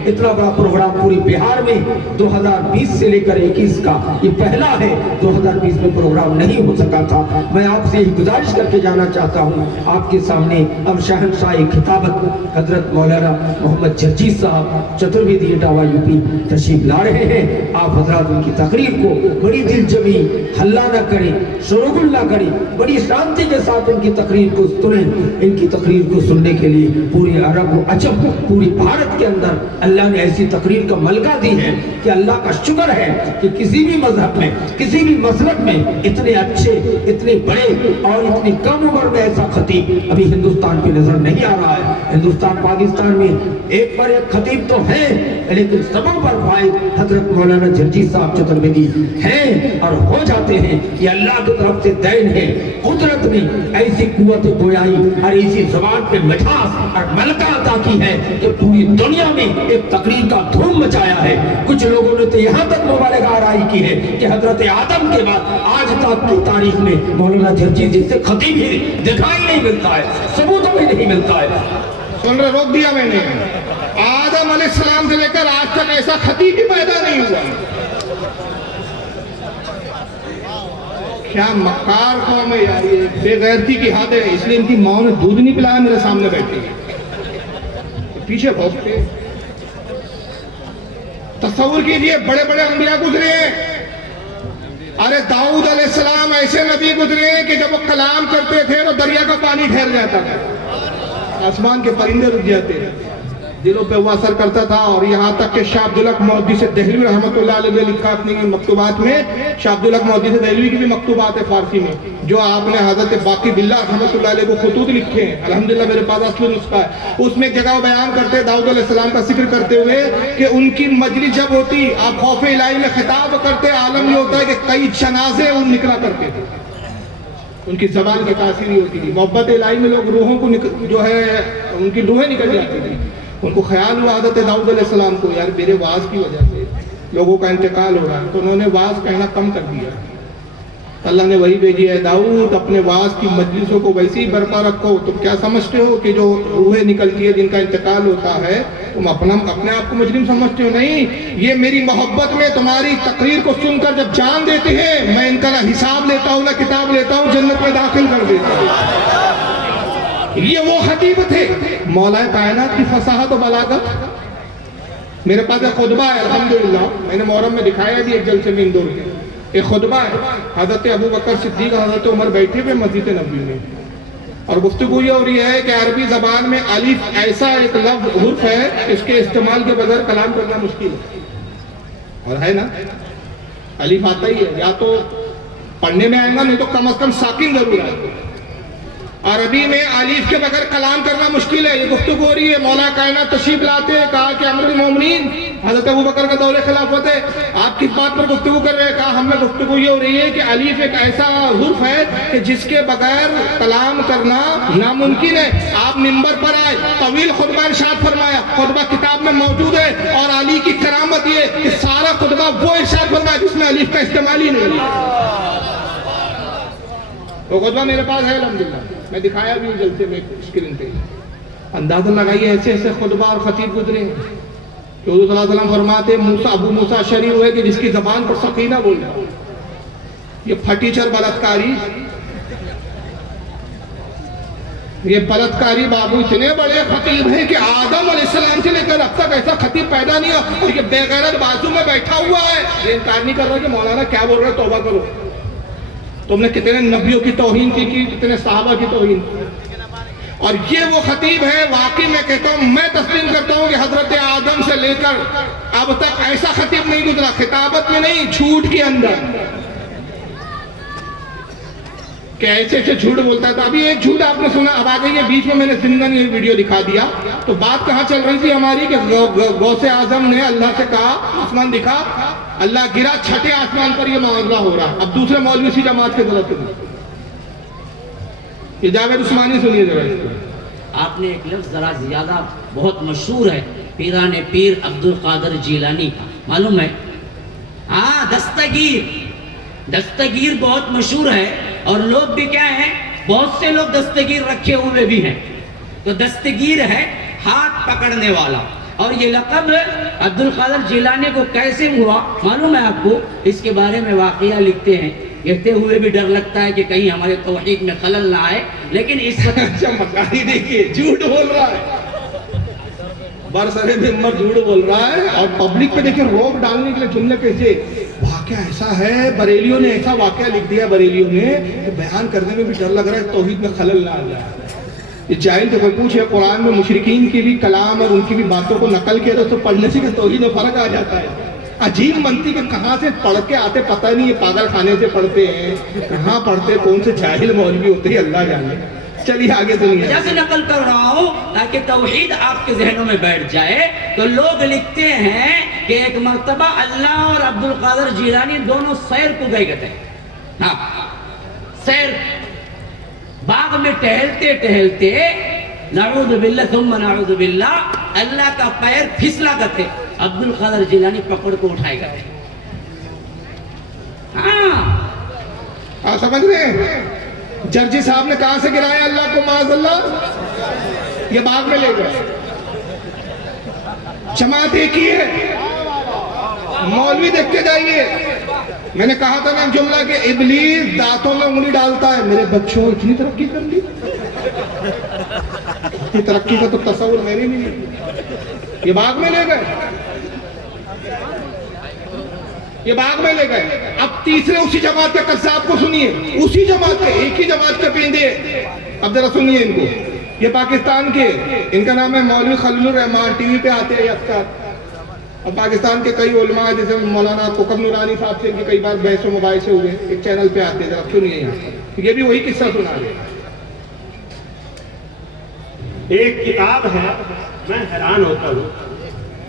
اتنا بڑا پروگرام پوری بہار میں 2020 سے لے کر 21 کا یہ پہلا ہے. 2020 میں پروگرام نہیں ہو سکا تھا. میں آپ سے یہ گزارش کر کے جانا چاہتا ہوں, آپ کے سامنے اب شہنشاہ خطابت حضرت مولانا محمد جرجی صاحب چترویدی اٹاوا یوپی تشریف لا رہے ہیں. آپ حضرات ان کی تقریر کو بڑی دل جمی, ہلہ نہ کریں, شورغل نہ کریں, بڑی شانتی کے ساتھ ان کی تقریر کو سنیں. ان کی تقریر کو سننے کے لیے پوری عرب و عجم, پوری بھارت کے اندر اللہ نے ایسی تقریر کا ملکہ دی ہے کہ اللہ کا شکر ہے کہ کسی بھی مذہب میں, کسی بھی مسلک میں اتنے اچھے, اتنے بڑے اور اتنی کم عمر میں ایسا خطیب ابھی ہندوستان پہ نظر نہیں آ رہا ہے. ہندوستان پاکستان میں ایک پر ایک خطیب تو ہے, لیکن سبوں پر فائد حضرت مولانا جرجی صاحب چترویدی ہیں اور ہو جاتے ہیں. یہ اللہ کی طرف سے دین ہے. قدرت نے ایسی قوت گویائی پیاری سی زبان پہ مٹھاس اور ملکہ عطا کی ہے کہ پوری دنیا میں ایک تقریر کا دھوم مچایا ہے. کچھ لوگوں نے تو یہاں تک مبالغہ آرائی کی ہے کہ حضرت آدم کے بعد آج تک کی تاریخ میں مولانا جرجی جیسے خطیب ہی دکھائی نہیں ملتا ہے, ثبوتوں میں نہیں ملتا ہے. سن رہے, روک دیا میں نے. آدم علیہ السلام سے لے کر آج تک ایسا خطیب ہی پیدا نہیں ہوا. کیا مکار قوم ہے یار, یہ بے غیرتی کی حد ہے. اس لیے ان کی ماں نے دودھ نہیں پلایا, میرے سامنے بیٹھی پیچھے بھوکتے. تصور کیجئے بڑے بڑے انبیاء گزرے ہیں. ارے داؤد علیہ السلام ایسے نبی گزرے کہ جب وہ کلام کرتے تھے تو دریا کا پانی ٹھہر جاتا تھا, آسمان کے پرندے رک جاتے, دلوں پہ وہ اثر کرتا تھا. اور یہاں تک کہ شاہ عبدالحق مودودی سے دہلوی رحمۃ اللہ علیہ نے لکھا اپنی مکتوبات میں, شاہ عبدالحق مودودی سے دہلوی کی بھی مکتوبات ہے فارسی میں, جو آپ نے حضرت باقی باللہ رحمۃ اللہ علیہ کو خطوط لکھے ہیں. الحمدللہ میرے پاس اصل نسخہ ہے. اس میں ایک جگہ وہ بیان کرتے داؤد علیہ السلام کا ذکر کرتے ہوئے کہ ان کی مجلس جب ہوتی, آپ خوف الہی میں خطاب کرتے, عالم یہ ہوتا ہے کہ کئی جنازے ان نکلا کرتے تھے. ان کی زبان کی تاثیر ہی ہوتی تھی. محبت الہی میں لوگ روحوں کو جو ہے ان کی روحیں نکل جاتی تھی. ان کو خیال ہوا حضرت داؤد علیہ السلام کو, یار میرے واز کی وجہ سے لوگوں کا انتقال ہو رہا ہے. تو انہوں نے واز کہنا کم کر دیا. اللہ نے وہی بھیجی ہے, داؤد اپنے واز کی مجلسوں کو ویسے ہی برپا رکھو. تم کیا سمجھتے ہو کہ جو روحیں نکلتی ہے جن کا انتقال ہوتا ہے تم اپنے آپ کو مجرم سمجھتے ہو؟ نہیں, یہ میری محبت میں تمہاری تقریر کو سن کر جب جان دیتے ہیں, میں ان کا نہ حساب لیتا ہوں نہ کتاب لیتا ہوں, جنت میں داخل کر دیتا ہوں. یہ وہ خطیب تھے, مولا کائنات کی فصاحت و بلاغت. میرے پاس ایک خطبہ ہے الحمدللہ, میں نے محرم میں دکھایا بھی ایک جلسے میں اندور کے. ایک خطبہ ہے, حضرت ابو بکر صدیق اور حضرت عمر بیٹھے ہوئے مسجد نبوی میں, اور گفتگو یہ ہو رہی ہے کہ عربی زبان میں الف ایسا ایک لفظ حرف ہے اس کے استعمال کے بغیر کلام کرنا مشکل ہے. اور ہے نا, الف آتا ہی ہے, یا تو پڑھنے میں آئے گا, نہیں تو کم از کم ساکن ضرور آئے گا. عربی میں الف کے بغیر کلام کرنا مشکل ہے. یہ گفتگو ہو رہی ہے, مولا کائنات تشریف لاتے, کہا کہ امیر المومنین حضرت ابو بکر کا دور خلافت ہے, آپ کس بات پر گفتگو کر رہے ہیں؟ کہا ہم میں گفتگو یہ ہو رہی ہے کہ الف ایک ایسا حرف ہے کہ جس کے بغیر کلام کرنا ناممکن ہے. آپ منبر پر آئے, طویل خطبہ ارشاد فرمایا, خطبہ کتاب میں موجود ہے. اور علی کی کرامت یہ کہ سارا خطبہ وہ ارشاد فرمایا جس میں الف کا استعمال ہی نہیں ہے. وہ خطبہ میرے پاس ہے الحمدللہ, میں دکھایا بھی ہوں جلسے میں اسکرین پہ. اندازہ لگائیے ایسے ایسے خطبہ اور خطیب گزرے ہیں کہ حضور صلی اللہ علیہ وسلم فرماتے ہیں ابو موسیٰ اشعری ہوئے کہ جس کی زبان پر سکینہ بول رہا. یہ پھٹیچر بلتکاری, یہ بلتکاری بابو اتنے بڑے خطیب ہیں کہ آدم علیہ السلام سے لے کر اب تک ایسا خطیب پیدا نہیں ہوا. اور یہ بے غیرت بازو میں بیٹھا ہوا ہے, یہ انکار نہیں کر رہا کہ مولانا کیا بول رہے, توبہ کرو. تم نے کتنے نبیوں کی توہین کی, کتنے صحابہ کی توہین کی. اور یہ وہ خطیب ہے, واقعی میں کہتا ہوں, میں تسلیم کرتا ہوں کہ حضرت آدم سے لے کر اب تک ایسا خطیب نہیں گزرا, خطابت میں نہیں, جھوٹ کے اندر, کہ ایسے ایسے جھوٹ بولتا تھا. ابھی ایک جھوٹ آپ نے سنا, اب آ گئی ہے بیچ میں, میں نے زندہ یہ ویڈیو دکھا دیا. تو بات کہاں چل رہی تھی ہماری کہ غوث اعظم نے اللہ سے کہا, آسمان دکھا, اللہ گرا, چھٹے آسمان پر یہ معاملہ ہو رہا. اب دوسرے مولوی سی جماعت کے طرف سے یہ جاوید عثمانی سنیے ذرا. آپ نے ایک لفظ ذرا زیادہ بہت مشہور ہے, پیران پیر عبد القادر جیلانی, معلوم ہے؟ ہاں, دستگیر. دستگیر بہت مشہور ہے, اور لوگ بھی کیا ہیں, بہت سے لوگ دستگیر رکھے ہوئے بھی ہیں. تو دستگیر ہے ہاتھ پکڑنے والا. اور یہ لقب عبد القادر جیلانی کو کیسے ہوا معلوم ہے آپ کو؟ اس کے بارے میں واقعہ لکھتے ہیں, کہتے ہوئے بھی ڈر لگتا ہے کہ کہیں ہمارے توحید میں خلل نہ آئے. لیکن اس وقت اچھا مکاری دیکھیے, جھوٹ بول رہا ہے, برسرے ممبر جھوٹ بول رہا ہے. اور پبلک پہ دیکھیں روک ڈالنے کے لیے جملے کیسے. واقعہ ایسا ہے, بریلیوں نے ایسا واقعہ لکھ دیا بریلیوں نے کہ بیان کرنے میں بھی ڈر لگ رہا ہے توحید میں خلل نہ آ جائے. یہ جاہل سے کوئی پوچھے, قرآن میں مشرکین کی بھی کلام اور ان کی بھی باتوں کو نقل کیا تو اس سے پڑھنے سے کہ توحید میں فرق آ جاتا ہے. عجیب منتی کہ کہاں سے پڑھ کے آتے پتہ نہیں, یہ پاگل خانے سے پڑھتے ہیں, کہاں پڑھتے, کون سے جاہل مولوی ہوتے ہیں اللہ جانے. چلیے آگے سنیے. جیسے نقل کر رہا ہوں تاکہ توحید آپ کے ذہنوں میں بیٹھ جائے. تو لوگ لکھتے ہیں کہ ایک مرتبہ اللہ اور عبد القادر جیلانی دونوں سیر کو گئے تھے. ہاں, سیر, باغ میں ٹہلتے ٹہلتے نعوذ باللہ ثم نعوذ باللہ اللہ کا پیر پھسلا کرتے عبد القادر جیلانی پکڑ کو اٹھائے گا. آپ سمجھ رہے ہیں؟ جرجی صاحب نے کہاں سے گرایا اللہ کو معاذ اللہ؟ یہ باغ میں لے گئے. جماعت ایک ہی ہے. مولوی دیکھتے جائیے. میں نے کہا تھا نا جملہ کہ ابلیس دانتوں میں انگلی ڈالتا ہے. میرے بچوں اتنی ترقی کر لی. اتنی ترقی کا تو تصور میں نے نہیں. یہ باغ میں لے گئے. یہ باغ میں لے گئے. اب تیسرے اسی جماعت کے قذاب کو سنیے. اسی جماعت کے, ایک ہی جماعت کے پیندے. اب ذرا سنیے ان کو. یہ پاکستان کے, ان کا نام ہے مولوی خلیل الرحمان. ٹی وی پہ آتے ہیں اکثر. اور پاکستان کے کئی علماء جیسے مولانا کوکب نورانی صاحب سے ان کی کئی بار بحث و مباحثے ہوئے. ایک چینل پہ آتے ہیں. ذرا سنیے یہاں. یہ بھی وہی قصہ سنا رہے ہیں. ایک کتاب ہے, میں حیران ہوتا ہوں,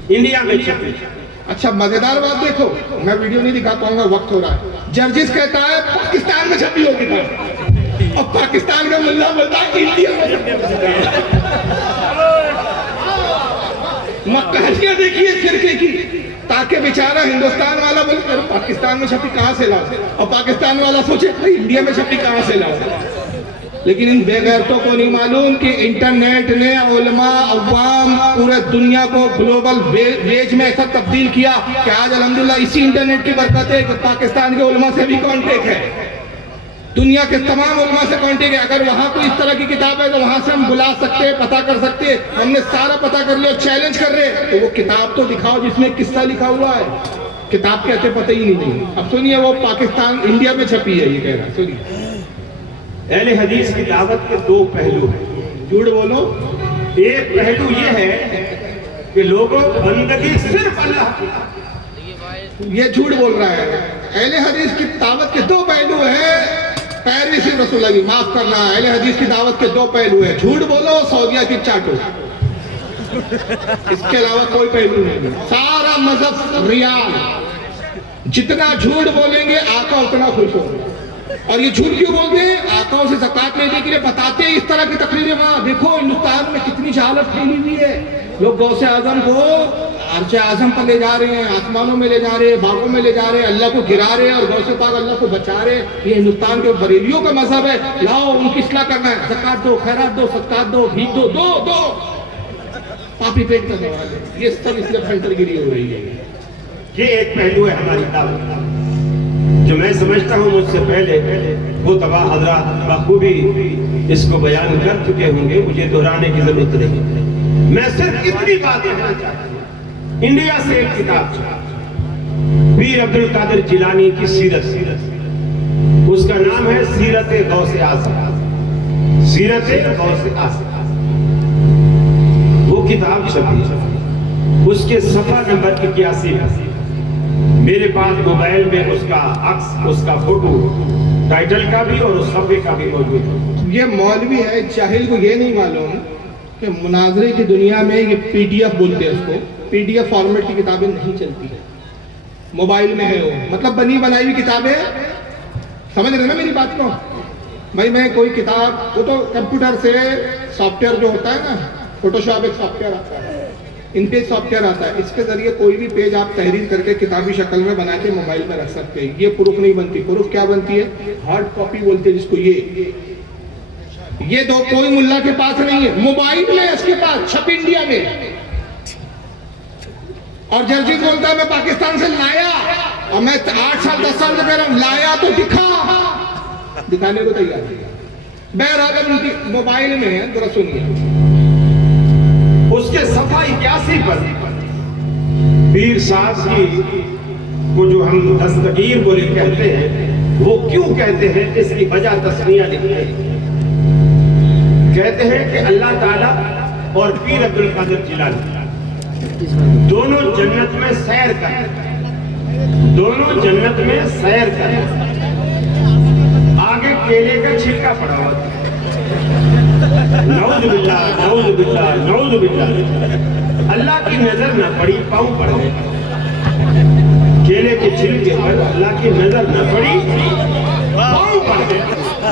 انڈیا میں چھپی. اچھا مزیدار بات دیکھو, میں ویڈیو نہیں دکھا پاؤں گا, وقت ہو رہا ہے. جرجس کہتا ہے پاکستان میں چھپی ہوگی تھا, اور پاکستان کا ملا بولتا ہے انڈیا میں. مکہشیاں دیکھیے فرقے کی, تاکہ بیچارہ ہندوستان والا بولے پاکستان میں چھپی کہاں سے لاؤ, اور پاکستان والا سوچے انڈیا میں چھپی کہاں سے لاؤ. لیکن ان بے غیرتوں کو نہیں معلوم کہ انٹرنیٹ نے علماء عوام پورے دنیا کو گلوبل ویج میں ایسا تبدیل کیا کہ آج الحمدللہ اسی انٹرنیٹ کی برکت ہے کہ پاکستان کے علماء سے بھی کانٹیکٹ ہے. دنیا کے تمام علماء سے کانٹیکٹ ہے. اگر وہاں کوئی اس طرح کی کتاب ہے تو وہاں سے ہم بلا سکتے, پتہ کر سکتے. ہم نے سارا پتہ کر لیا, چیلنج کر رہے تو وہ کتاب تو دکھاؤ جس میں قصہ لکھا ہوا ہے. کتاب کہتے پتہ ہی نہیں. اب سنیے, وہ پاکستان انڈیا میں چھپی ہے یہ کہہ رہا. سنیے. اہل حدیث کی دعوت کے دو پہلو ہیں. جھوٹ بولو. ایک پہلو یہ ہے کہ لوگوں بندگی صرف اللہ کی. یہ جھوٹ بول رہا ہے. اہل حدیث کی دعوت کے دو پہلو ہیں. پیروی صرف رسول اللہ کی, معاف کرنا, اہل حدیث کی دعوت کے دو پہلو ہیں. جھوٹ بولو, سعودیہ کی چاٹو. اس کے علاوہ کوئی پہلو نہیں. سارا مذہب ریال. جتنا جھوٹ بولیں گے آقا اتنا خوش ہوگا. اور یہ جھوٹ کیوں بولتے ہیں؟ آقاؤں سے زکوٰۃ لینے کے لیے بتاتے ہیں اس طرح کی تقریریں. وہاں دیکھو ہندوستان میں کتنی جہالت پھیلی ہوئی ہے. لوگ غوث اعظم کو عرش اعظم پر لے جا رہے ہیں, آسمانوں میں لے جا رہے ہیں, باغوں میں لے جا رہے ہیں, اللہ کو گرا رہے ہیں, اور غوث پاک اللہ کو بچا رہے ہیں. یہ ہندوستان کے بریلیوں کا مذہب ہے. لاؤ ان کی اصلاح کرنا ہے, زکوٰۃ دو, خیرات دو, صدقات دو, بھیک دو, دو. پاپی پیٹ کا سوال ہے. یہ سب اس لیے فلٹر گیری ہو رہی ہے. یہ ایک پہلو ہے ہماری دعوت کا, جو میں سمجھتا ہوں مجھ سے پہلے وہ تباہ حضرات بخوبی اس کو بیان کر چکے ہوں گے, مجھے دہرانے کی ضرورت نہیں. میں صرف اتنی بات کہنا چاہتا ہوں. انڈیا سے ایک کتاب پیر عبد القادر جیلانی کی سیرت, اس کا نام ہے سیرت غوث اعظم. سیرت غوث اعظم وہ کتاب چھپی, اس کے صفحہ نمبر 81 میرے پاس موبائل میں اس کا عکس, اس کا فوٹو, ٹائٹل کا بھی اور اس صفحے کا بھی موجود ہے. یہ مولوی ہے, جاہل کو یہ نہیں معلوم کہ مناظرے کی دنیا میں یہ پی ڈی ایف بولتے ہیں اس کو. پی ڈی ایف فارمیٹ کی کتابیں نہیں چلتی ہیں, موبائل میں ہے وہ. مطلب بنی بنائی ہوئی کتابیں. سمجھ رہے نا میری بات کو بھائی؟ میں کوئی کتاب, وہ تو کمپیوٹر سے سافٹ ویئر جو ہوتا ہے نا, فوٹو شاپ ایک سافٹ ویئر آتا ہے, ان پہ سافٹ ویئر آتا ہے, اس کے ذریعے کوئی بھی پیج آپ تحریر کر کے کتابی شکل میں بنا کے موبائل میں رکھ سکتے ہیں. یہ پروف نہیں بنتی. پروف کیا بنتی ہے؟ ہارڈ کاپی بولتے ہیں جس کو. یہ دو کوئی ملا کے پاس نہیں ہے, موبائل میں اس کے پاس, چھپ انڈیا میں. اور جرجیت بولتا ہے میں پاکستان سے لایا, اور میں 8 سال 10 سال سے کہہ رہا ہوں لایا تو دکھا, دکھانے کو تیار ہے. بہرحال ان کی موبائل میں ہے, ذرا سنیے. اس کے صفحہ 81 پر پیر صاحب کی کو جو ہم دستگیر بولے کہتے ہیں, وہ کیوں کہتے ہیں اس کی وجہ تسمیہ لکھتے ہیں. کہتے ہیں کہ اللہ تعالیٰ اور پیر عبد القادر جیلانی دونوں جنت میں سیر کریں, دونوں جنت میں سیر کریں. آگے کیلے کا چھلکا پڑا ہوا تھا. نعوذ باللہ, نعوذ باللہ, نعوذ باللہ. اللہ کی نظر نہ پڑی, پاؤں پڑ گئے. کیلے کے چھلکے پر اللہ کی نظر نہ پڑی, پاؤں پڑ گئے.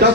10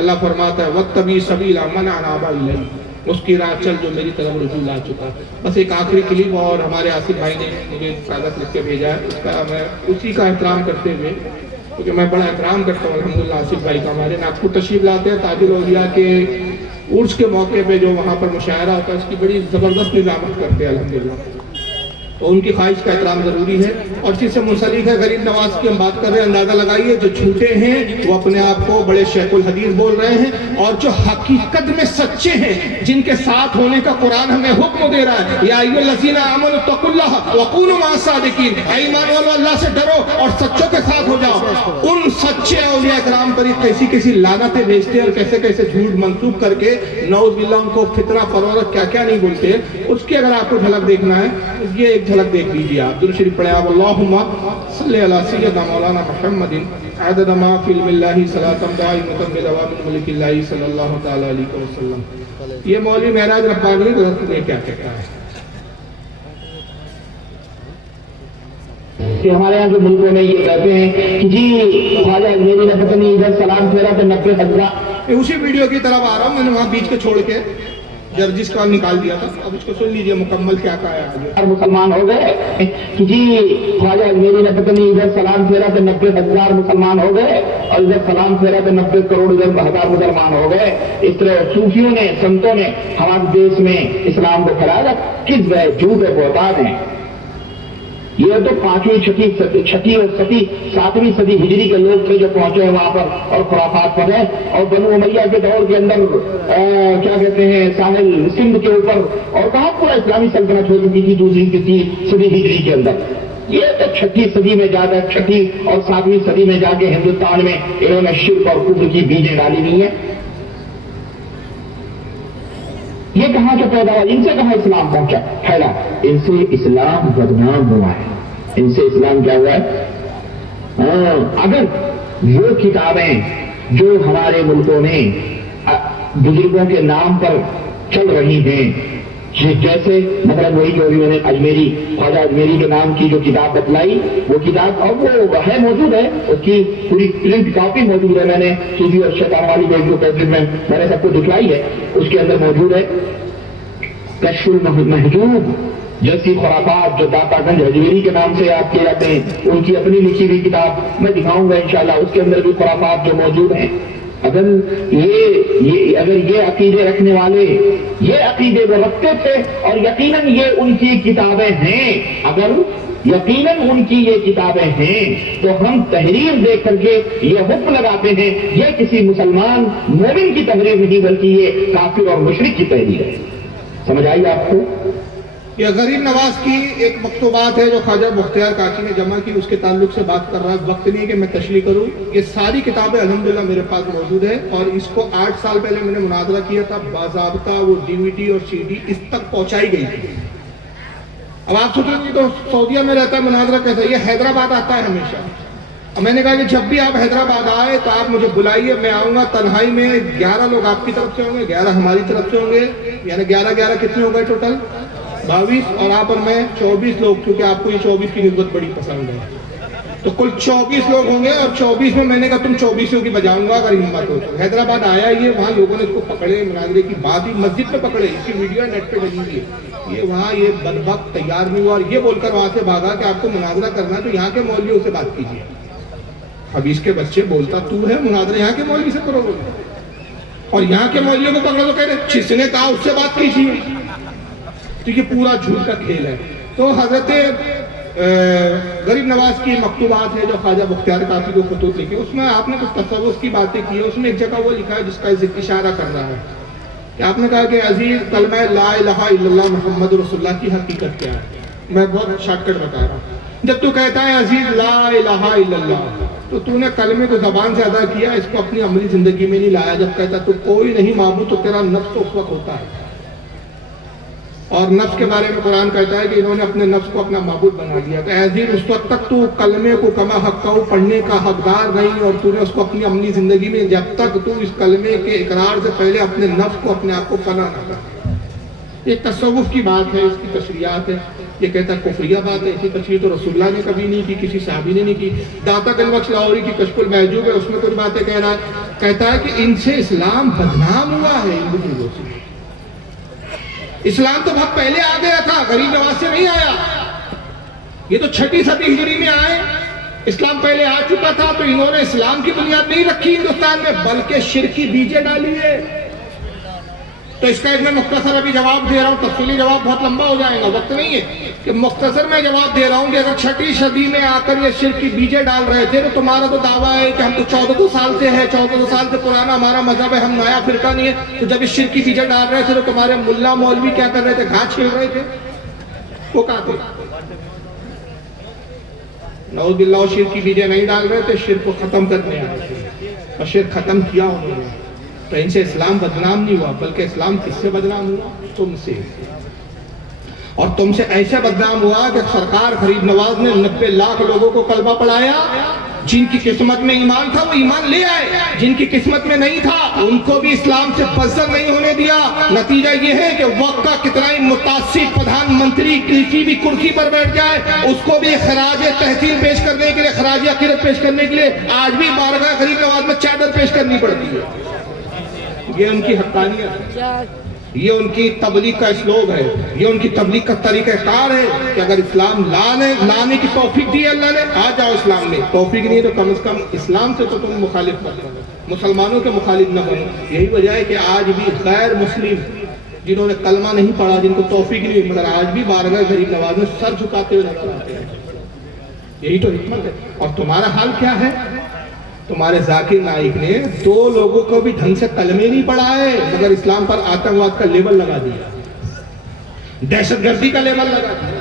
اللہ فرماتا ہے وَاتَّبِعْ سَبِيلَ مَنْ أَنَابَ إِلَيَّ، اس کی راہ چل جو میری طرف رجوع لا چکا ہے۔ بس ایک آخری کلپ، اور ہمارے آصف بھائی نے مجھے کاغذ لکھ کے بھیجا ہے، اس کا میں اسی کا احترام کرتے ہوئے، کیونکہ میں بڑا احترام کرتا ہوں الحمدللہ آصف بھائی کا، ہمارے ناگپور تشریف لاتے ہیں تاج الاولیاء کے عرس کے موقع پہ جو وہاں پر مشاعرہ ہوتا ہے اس کی بڑی زبردست نظامت کرتے ہیں الحمدللہ، تو ان کی خواہش کا احترام ضروری ہے۔ اور چیز سے منسلک ہے غریب نواز کی ہم بات کر رہے ہیں، اندازہ لگائیے جو جھوٹے ہیں وہ اپنے آپ کو بڑے شیخ الحدیث بول رہے ہیں، اور جو حقیقت میں سچے ہیں، جن کے ساتھ ہونے کا قرآن ہمیں حکم دے رہا ہے، یا ایھا الذین آمنوا اتقوا اللہ وکونوا مع الصادقین، اے ایمان والو اللہ سے ڈرو اور سچوں کے ساتھ ہو جاؤ۔ ان سچے اولیاء کرام پر کیسی کیسی لعنتیں بھیجتے ہیں اور کیسے کیسے جھوٹ منسوب کر کے نعوذ باللہ ان کو فتنہ پرور کیا کیا نہیں بولتے، اس کی اگر آپ کو جھلک دیکھنا ہے یہ ایک جھلک دیکھ لیجیے آپ۔ درود شریف پڑھیں آپ، اللہم صلی علی سیدنا مولانا محمد عدد ما فی علم اللہ صلاۃ دائمۃ بدوام ملک اللہ صلی اللہ تعالی علیہ وسلم۔ یہ مولوی معراج ربانی نے کیا کہتا ہے کہ ہمارے یہاں کے ملکوں میں یہ کہتے ہیں کہ جی خواجہ اجمیری نے پتہ نہیں ادھر سلام پھیرا تو 90,000۔ میں اسی ویڈیو کی طرف آ رہا ہوں، میں نے وہاں بیچ کے چھوڑ کے جرجس کا نکال دیا تھا، اب اس کو سن لیجئے مکمل کیا کہا ہے آگے۔ اور مسلمان ہو گئے کہ جی خواجہ اجمیری نے پتہ نہیں ادھر سلام پھیرا تو 90,000 مسلمان ہو گئے، اور ادھر سلام پھیرا تو 90 کروڑ ادھر 1000 مسلمان ہو گئے۔ اس طرح صوفیوں نے، سنتوں نے ہمارے دیش میں اسلام کو پھیلایا، کس گئے جھوٹ ہے، بہتان ہے۔ یہ تو 5ویں 6ٹھی اور 7ویں صدی ہجری کے لوگ تھے جو پہنچے ہیں وہاں پر اور خرافات پر ہیں، اور بنو امیہ کے دور کے اندر کیا کہتے ہیں ساحل سندھ کے اوپر، اور کہاں پورا اسلامی سلطنت ہو چکی تھی 2ری صدی ہجری کے اندر۔ یہ تو 6ٹھی صدی میں جا کر 6ٹھی اور 7ویں صدی میں جا کے ہندوستان میں انہوں نے شرک اور کفر کی بیجیں ڈالی ہوئی ہیں۔ یہ کہاں سے پیدا ہوا، ان سے کہاں اسلام پہنچا پھیلا، ان سے اسلام بدنام ہوا ہے، ان سے اسلام کیا ہوا ہے۔ اگر وہ کتابیں جو ہمارے ملکوں میں بزرگوں کے نام پر چل رہی ہیں، جیسے مطلب وہی جو انہوں نے اجمیری خواجہ اجمیری کے نام کی جو کتاب بتلائی، وہ کتاب اب وہ ہے موجود ہے، اس کی پوری پرنٹ کاپی موجود ہے، میں نے صوفی اور شیطان والی جو کیسٹ میں نے سب کو دکھلائی ہے، اس کے اندر موجود ہے۔ کشف المحجوب جیسی خرافات جو داتا گنج اجمیری کے نام سے یاد کیے جاتے ہیں، ان کی اپنی لکھی ہوئی کتاب میں دکھاؤں گا انشاءاللہ، اس کے اندر بھی خرافات جو موجود ہیں۔ اگر یہ عقیدے رکھنے والے یہ عقیدے وہ رکھتے تھے، اور یقیناً یہ ان کی کتابیں ہیں، اگر یقیناً ان کی یہ کتابیں ہیں، تو ہم تحریر دیکھ کر کے یہ حکم لگاتے ہیں یہ کسی مسلمان مومن کی تحریر نہیں بلکہ یہ کافر اور مشرک کی تحریر ہے۔ سمجھ آئی آپ کو؟ یہ غریب نواز کی ایک مکتوبات ہے جو خواجہ بختیار کاکی نے جمع کی، اس کے تعلق سے بات کر رہا ہے، وقت نہیں کہ میں تشریح کروں۔ یہ ساری کتابیں الحمدللہ میرے پاس موجود ہے، اور اس کو 8 سال پہلے میں نے مناظرہ کیا تھا، باضابطہ وہ DVD اور CD اس تک پہنچائی گئی تھی۔ اب آپ سوچ رہے ہیں تو سعودیہ میں رہتا ہے مناظرہ کیسا، یہ حیدرآباد آتا ہے ہمیشہ۔ اور میں نے کہا کہ جب بھی آپ حیدرآباد آئے تو آپ مجھے بلائیے، میں آؤں گا، تنہائی میں 11 لوگ آپ کی طرف سے ہوں گے، 11 ہماری طرف سے ہوں گے، یعنی 11 کتنے ہو گئے ٹوٹل 22، اور آپ اور میں 24 لوگ، کیونکہ آپ کو یہ 24 کی نسبت بڑی پسند ہے، تو کل 24 لوگ ہوں گے، اور 24 میں نے کہا تم 24 کی بجاؤں گا اگر ہمت ہو تو۔ حیدرآباد آیا یہ، وہاں لوگوں نے اس کو پکڑے، مناظرے کی بات ہی مسجد میں پکڑے، اس کی ویڈیو نیٹ پہ ڈلی ہوئی ہے، یہ وہاں یہ بدبخت تیار نہیں ہوا، اور یہ بول کر وہاں سے بھاگا کہ آپ کو مناظرہ کرنا ہے تو یہاں کے مولویوں سے بات کیجیے۔ اب اس کے بچے بولتا تو ہے مناظرہ یہاں کے مولوی سے کرو گے، اور یہاں کے مولویوں کو پکڑو تو کہہ رہے جس نے کہا اس سے بات کیجیے، تو یہ پورا جھوٹ کا کھیل ہے۔ تو حضرت غریب نواز کی مکتوبات ہے جو خواجہ بختیار کاکی کو خطوط لکھے، اس میں آپ نے کچھ تصوف کی باتیں کی ہے، اس میں ایک جگہ وہ لکھا ہے جس کا اشارہ کر رہا ہے کہ آپ نے کہا کہ عزیز کلمہ لا الہ الا اللہ محمد رسول اللہ کی حقیقت کیا ہے۔ میں بہت شارٹ کٹ بتا رہا ہوں۔ جب تو کہتا ہے عزیز لا الہ الا اللہ، تو نے کلمے کو زبان سے ادا کیا، اس کو اپنی عملی زندگی میں نہیں لایا۔ جب کہتا تو کوئی نہیں معبود، تو تیرا نفس تو اس وقت ہوتا ہے، اور نفس کے بارے میں قرآن کہتا ہے کہ انہوں نے اپنے نفس کو اپنا معبود بنا دیا۔ تو عزیز اس وقت تک تو کلمے کو کما حقہ پڑھنے کا حقدار نہیں، اور تو نے اس کو اپنی عملی زندگی میں، جب تک تو اس کلمے کے اقرار سے پہلے اپنے نفس کو، اپنے آپ کو فنا نہ کر۔ یہ تصوف کی بات ہے، اس کی تشریحات ہے، یہ کہتا ہے کفریہ بات ہے، اسی تشریح تو رسول اللہ نے کبھی نہیں کی، کسی صحابی نے نہیں کی۔ داتا گنج بخش لاہوری کی کشف المحجوب ہے، اس میں کچھ باتیں کہہ رہا ہے کہتا ہے کہ ان سے اسلام بدنام ہوا ہے، ان بزرگوں سے۔ اسلام تو بہت پہلے آ گیا تھا، غریب نواز سے نہیں آیا، یہ تو 6 صدی ہجری میں آئے، اسلام پہلے آ چکا تھا، تو انہوں نے اسلام کی بنیاد نہیں رکھی ہندوستان میں، بلکہ شرک کی بیجیں ڈالی ہے۔ تو اس کا ایک میں مختصر ابھی جواب دے رہا ہوں، تفصیلی جواب بہت لمبا ہو جائے گا، وقت نہیں ہے، کہ مختصر میں جواب دے رہا ہوں کہ اگر 6 صدی میں آ کر یہ شرک کی بیجیں ڈال رہے تھے، تو تمہارا تو دعویٰ ہے کہ ہم تو 1400 سال سے ہے، 1400 سال سے پرانا ہمارا مذہب ہے، ہم نیا فرقہ نہیں ہے، تو جب اس شرک کی بیجیں ڈال رہے تھے تو تمہارے ملا مولوی کیا کر رہے تھے؟ گھاس کھیل رہے تھے، وہ کہاں تھے؟ نعوذ باللہ، وہ شرک کی بیجیں نہیں ڈال رہے تھے، شرک کو ختم کرنے آ رہے تھے، اور شرک ختم کیا انہوں نے۔ تو ان سے اسلام بدنام نہیں ہوا، بلکہ اسلام کس سے بدنام ہوا؟ تم سے، اور تم سے ایسے بدنام ہوا کہ سرکار غریب نواز نے 90 لاکھ لوگوں کو کلمہ پڑھایا، جن کی قسمت میں ایمان تھا وہ ایمان لے آئے، جن کی قسمت میں نہیں تھا ان کو بھی اسلام سے بزر نہیں ہونے دیا۔ نتیجہ یہ ہے کہ وقت کا کتنا ہی متعصب پردھان منتری کسی بھی کرسی پر بیٹھ جائے، اس کو بھی خراج تحسین پیش کرنے کے لیے، خراج عقیدت پیش کرنے کے لیے آج بھی بارگاہ غریب نواز میں چادر پیش کرنی پڑتی ہے۔ یہ ان کی حقانیت ہے، یہ ان کی تبلیغ کا اسلوب ہے، یہ ان کی تبلیغ کا طریقہ کار ہے کہ اگر اسلام لانے کی توفیق دی اللہ نے، آ جاؤ اسلام میں، توفیق نہیں ہے تو کم از کم اسلام سے تو تم مخالف مت بنو، مسلمانوں کے مخالف نہ بنو۔ یہی وجہ ہے کہ آج بھی غیر مسلم جنہوں نے کلمہ نہیں پڑھا، جن کو توفیق نہیں ہوئی، مگر آج بھی بارگاہ غریب نواز میں سر جھکاتے ہوئے نظر آتے ہیں۔ یہی تو حکمت ہے۔ اور تمہارا حال کیا ہے؟ تمہارے ذاکر نائک نے 2 لوگوں کو بھی ڈھنگ سے کلمے نہیں پڑھائے، مگر اسلام پر آتنکواد کا لیبل لگا دیا، دہشت گردی کا لیبل لگا دیا،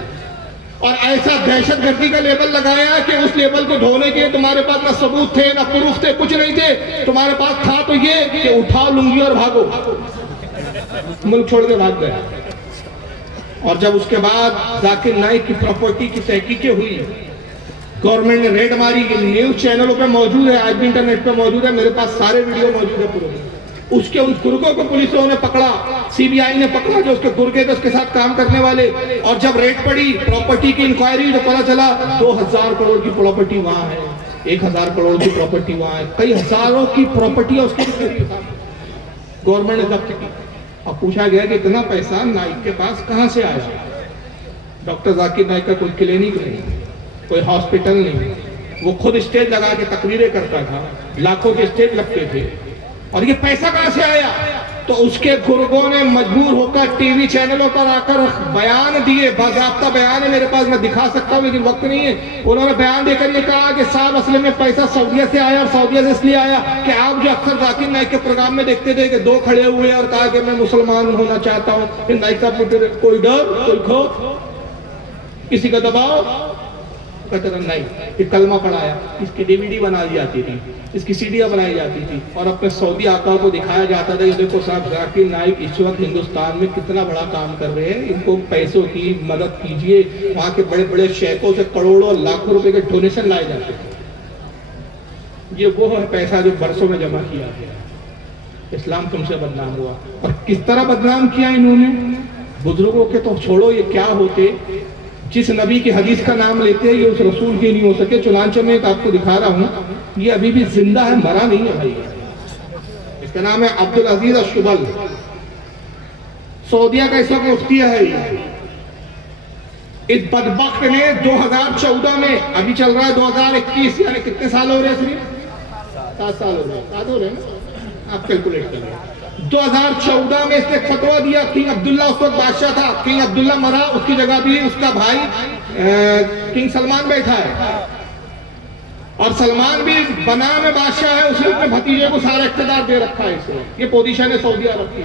اور ایسا دہشت گردی کا لیبل لگایا کہ اس لیبل کو دھونے کے تمہارے پاس نہ ثبوت تھے نہ پروف تھے، کچھ نہیں تھے، تمہارے پاس تھا تو یہ کہ اٹھاؤ لنگی اور بھاگو، ملک چھوڑ کے بھاگ گئے۔ اور جب اس کے بعد ذاکر نائک کی پراپرٹی کی تحقیقیں ہوئی، گورنمنٹ نے ریڈ ماری، نیوز چینلوں پہ موجود ہے، آج بھی انٹرنیٹ پہ موجود ہے، میرے پاس سارے ویڈیو موجود ہے پورے، اس کے ان گرگوں کو پولیسوں نے پکڑا، سی بی آئی نے پکڑا جو اس کے گرگے تھے، اس کے ساتھ کام کرنے والے، اور جب ریڈ پڑی، پراپرٹی کی انکوائری، تو پتا چلا 2000 کروڑ کی پراپرٹی وہاں ہے، 1000 کروڑ کی پراپرٹی وہاں ہے، کئی ہزاروں کی پراپرٹی اس کے گورنمنٹ نے ضبط کی۔ اور پوچھا گیا کہ اتنا پیسہ نائک کے پاس کہاں سے آیا؟ ڈاکٹر ذاکر نائک کا کوئی کلینک نہیں، کوئی ہاسپٹل نہیں، وہ خود اسٹیج لگا کے تقریریں کرتا تھا، لاکھوں کے اسٹیج لگتے تھے، اور یہ پیسہ کہاں سے آیا؟ تو اس کے گرگوں نے مجبور ہو کر ٹی وی چینلوں پر آ کر بیان دیے، باضابطہ بیان ہے میرے پاس، میں دکھا سکتا ہوں لیکن وقت نہیں ہے۔ انہوں نے بیان دے کر یہ کہا کہ صاحب اصل میں پیسہ سعودیہ سے آیا، اور سعودیہ سے اس لیے آیا کہ آپ جو اکثر ذاکر نائک کے پروگرام میں دیکھتے تھے کہ 2 کھڑے ہوئے اور کہا کہ میں مسلمان ہونا چاہتا ہوں، پھر نائک صاحب پوچھتے تھے کوئی ڈر، کوئی خوف، کسی کا دباؤ؟ کہتے ہیں نہیں، یہ کلمہ پڑھایا، اس کی DVD بنائی جاتی تھی، اس کی CDیاں بنائی جاتی تھی، اور اپنے سعودی آقا کو دکھایا جاتا تھا کہ دیکھو صاحب ذاکر نائک اس وقت ہندوستان میں کتنا بڑا کام کر رہے ہیں، ان کو پیسوں کی مدد کیجئے، وہاں کے بڑے بڑے شیخوں سے کروڑوں لاکھوں روپے کے ڈونیشن لائے جاتے تھے۔ یہ وہ ہے پیسہ جو برسوں میں جمع کیا گیا۔ اسلام تم سے بدنام ہوا، اور کس طرح بدنام کیا انہوں نے؟ بزرگوں کے تو چھوڑو، یہ کیا ہوتے، جس نبی کی حدیث کا نام لیتے ہیں یہ اس رسول کی نہیں ہو سکے۔ چنانچہ میں ایک آپ کو دکھا رہا ہوں، یہ ابھی بھی زندہ ہے، مرا نہیں ہے بھائی، اس کا نام ہے عبدالعزیز الشبل، سعودیہ کا اس وقت مفتی ہے۔ اس بدبخت نے 2014 میں، ابھی چل رہا ہے 2021، یعنی کتنے سال ہو رہے ہیں؟ صرف 7 سال ہو رہے ہیں، 7 ہو رہے ہیں، آپ کیلکولیٹ کر رہے ہیں۔ 2014 میں اس نے فتویٰ دیا، کنگ عبداللہ اس وقت بادشاہ تھا، کنگ عبداللہ مرا، اس کی جگہ بھی اس کا بھائی کنگ سلمان بیٹھا ہے، اور سلمان بھی بنا میں بادشاہ ہے، اس نے اپنے بھتیجے کو سارا اقتدار دے رکھا ہے اسے، یہ پوزیشن ہے سعودی عرب کی۔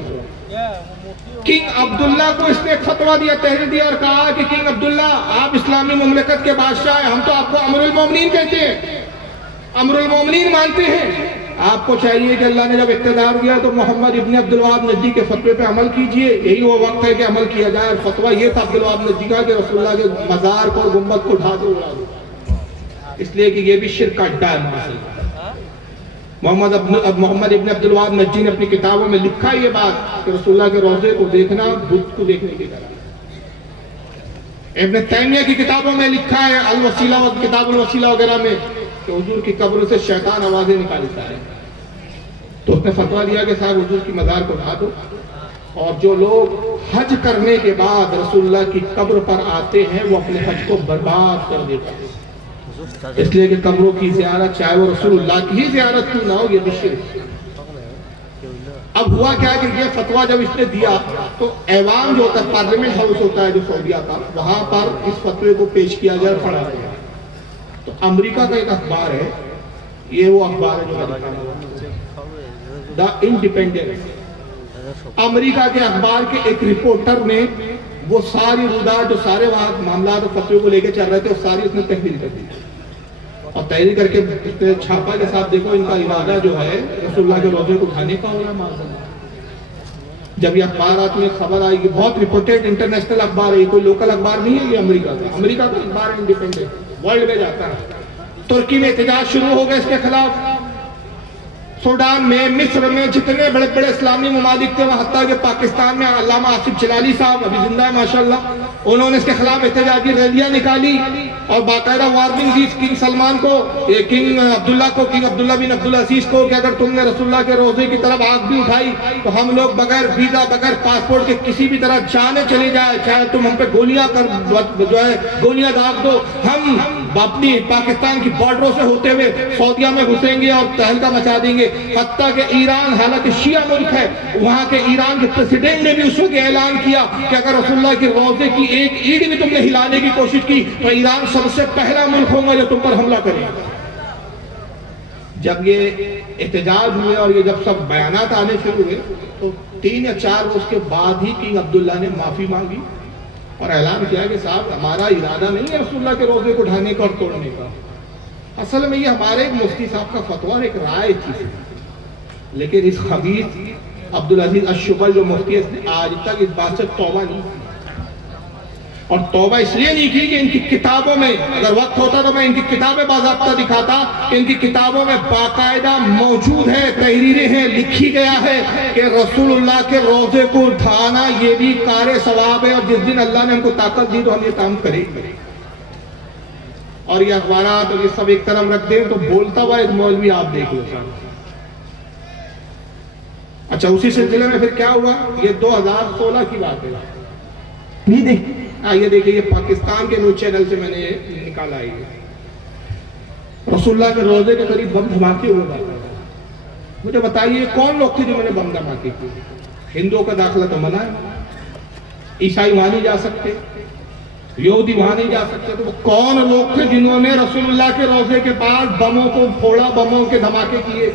کنگ عبداللہ کو اس نے ایک فتویٰ دیا، تحریر دیا، اور کہا کہ کنگ عبداللہ آپ اسلامی مملکت کے بادشاہ ہیں، ہم تو آپ کو امر المومنین کہتے ہیں، امر المومنین مانتے ہیں، آپ کو چاہیے کہ اللہ نے جب اقتدار دیا تو محمد ابن عبدالوہاب نجدی کے فتوے پہ عمل کیجئے، یہی وہ وقت ہے کہ عمل کیا جائے۔ اور فتویٰ یہ تھا عبدالوہاب نجدی کا کہ رسول اللہ کے مزار کو، گنبد کو اٹھا دو، اڑا دو، اس لیے کہ یہ بھی شرک کا اڈا ہے۔ محمد ابن عبدالوہاب نجدی نے اپنی کتابوں میں لکھا یہ بات کہ رسول اللہ کے روضے کو دیکھنا بدھ کو دیکھنے کی طرح۔ ابن تیمیہ کی کتابوں میں لکھا ہے، الوسیلہ کتاب الوسیلہ وغیرہ میں، کہ حضور کی قبر سے شیطان آوازیں نکالتا ہے۔ تو اس نے فتویٰ دیا کہ صاحب حضور کی مزار کو اٹھا دو، اور جو لوگ حج کرنے کے بعد رسول اللہ کی قبر پر آتے ہیں وہ اپنے حج کو برباد کر دیتے ہیں، اس لیے کہ قبروں کی زیارت چاہے وہ رسول اللہ کی ہی زیارت کیوں نہ ہو، یہ بھی شرک ہے۔ اب ہوا کیا کہ یہ فتویٰ جب اس نے دیا تو ایوان جو ہوتا ہے، پارلیمنٹ ہاؤس ہوتا ہے جو سعودیہ کا، وہاں پر اس فتوے کو پیش کیا گیا، پڑھا گیا۔ تو امریکہ کا ایک اخبار ہے، یہ وہ اخبار ہے جو دا انڈیپینڈنٹ، امریکہ کے اخبار کے ایک رپورٹر نے وہ ساری رودات جو سارے وہاں معاملات اور فتوے کو لے کے چل رہے تھے وہ ساری اس نے تحریر کر دی، اور تحریر کر کے اس نے چھاپا کے ساتھ دیکھو ان کا ارادہ جو ہے رسول اللہ کے روزے کو اٹھانے کا ہو رہا ہے معاذاللہ۔ جب یہ اخبارات میں خبر آئی، یہ بہت رپورٹڈ انٹرنیشنل اخبار ہے، یہ کوئی لوکل اخبار نہیں ہے، یہ امریکہ کا اخبار ہے، انڈیپینڈنٹ، ورلڈ میں جاتا ہے۔ ترکی میں احتجاج شروع ہو گئے اس کے خلاف، سوڈان میں، مصر میں، جتنے بڑے بڑے اسلامی ممالک تھے وہاں، حتیٰ کہ پاکستان میں علامہ آصف جلالی صاحب ابھی زندہ ہے ماشاءاللہ، انہوں نے اس کے خلاف احتجاجی ریلیاں نکالی اور باقاعدہ وارننگ دی کنگ سلمان کو، کنگ عبداللہ بن عبدالعزیز کو کہ اگر تم نے رسول اللہ کے روزے کی طرف آنکھ بھی اٹھائی تو ہم لوگ بغیر ویزا بغیر پاسپورٹ کے کسی بھی طرح جانے چلے جائے، چاہے تم ہم پہ گولیاں داغ دو، ہم اپنی پاکستان کی بارڈروں سے ہوتے ہوئے سعودیہ میں گھسیں گے اور تہلکہ مچا دیں گے۔ حتیٰ کہ ایران حالانکہ شیعہ ملک ہے، وہاں کے ایران کے پریزیڈنٹ نے بھی اس وقت اعلان کیا کہ اگر رسول اللہ کے روزے کی ایک اینٹ بھی تم نے ہلانے کی کوشش کی تو ایران سب سے پہلا ملک ہوگا جو تم پر حملہ کرے گا۔ جب یہ احتجاج ہوئے اور یہ جب سب بیانات آنے شروع ہوئے تو 3 یا 4 روز کے بعد ہی کنگ عبداللہ نے معافی مانگی اور اعلان کیا کہ صاحب ہمارا ارادہ نہیں ہے رسول اللہ کے روزے کو اٹھانے کا اور توڑنے کا، اصل میں یہ ہمارے ایک مفتی صاحب کا فتویٰ اور ایک رائے تھی، لیکن اس خبیث عبدالعزیز الشبل جو مفتی ہے اس نے آج تک اس بات سے توبہ نہیں کی، اور توبہ اس لیے نہیں کی کہ ان کی کتابوں میں، اگر وقت ہوتا تو میں ان کی کتابیں باضابطہ دکھاتا کہ ان کی کتابوں میں باقاعدہ موجود ہے، تحریریں ہیں، لکھی گیا ہے کہ رسول اللہ کے روزے کو اٹھانا یہ بھی کار ثواب ہے، اور جس دن اللہ نے ہم کو طاقت دی تو ہم یہ کام کریں گے۔ اور یہ اخبارات اور یہ سب ایک طرف رکھ دیں تو بولتا ہوا ایک مولوی آپ دیکھ لو۔ اچھا اسی سلسلے میں پھر کیا ہوا، یہ 2016 کی بات ہے، یہ دیکھیں یہ پاکستان کے نیوز چینل سے میں نے نکالا ہے، رسول اللہ کے روزے کے قریب بم دھماکے ہوئے بات ہے۔ مجھے بتائیے کون لوگ تھے جو میں نے بم دھماکے کیے؟ ہندوؤں کا داخلہ تو منع ہے، عیسائی وہاں نہیں جا سکتے، یہودی وہاں نہیں جا سکتے، تو وہ کون لوگ تھے جنہوں نے رسول اللہ کے روزے کے بعد بموں کو پھوڑا، بموں کے دھماکے کیے؟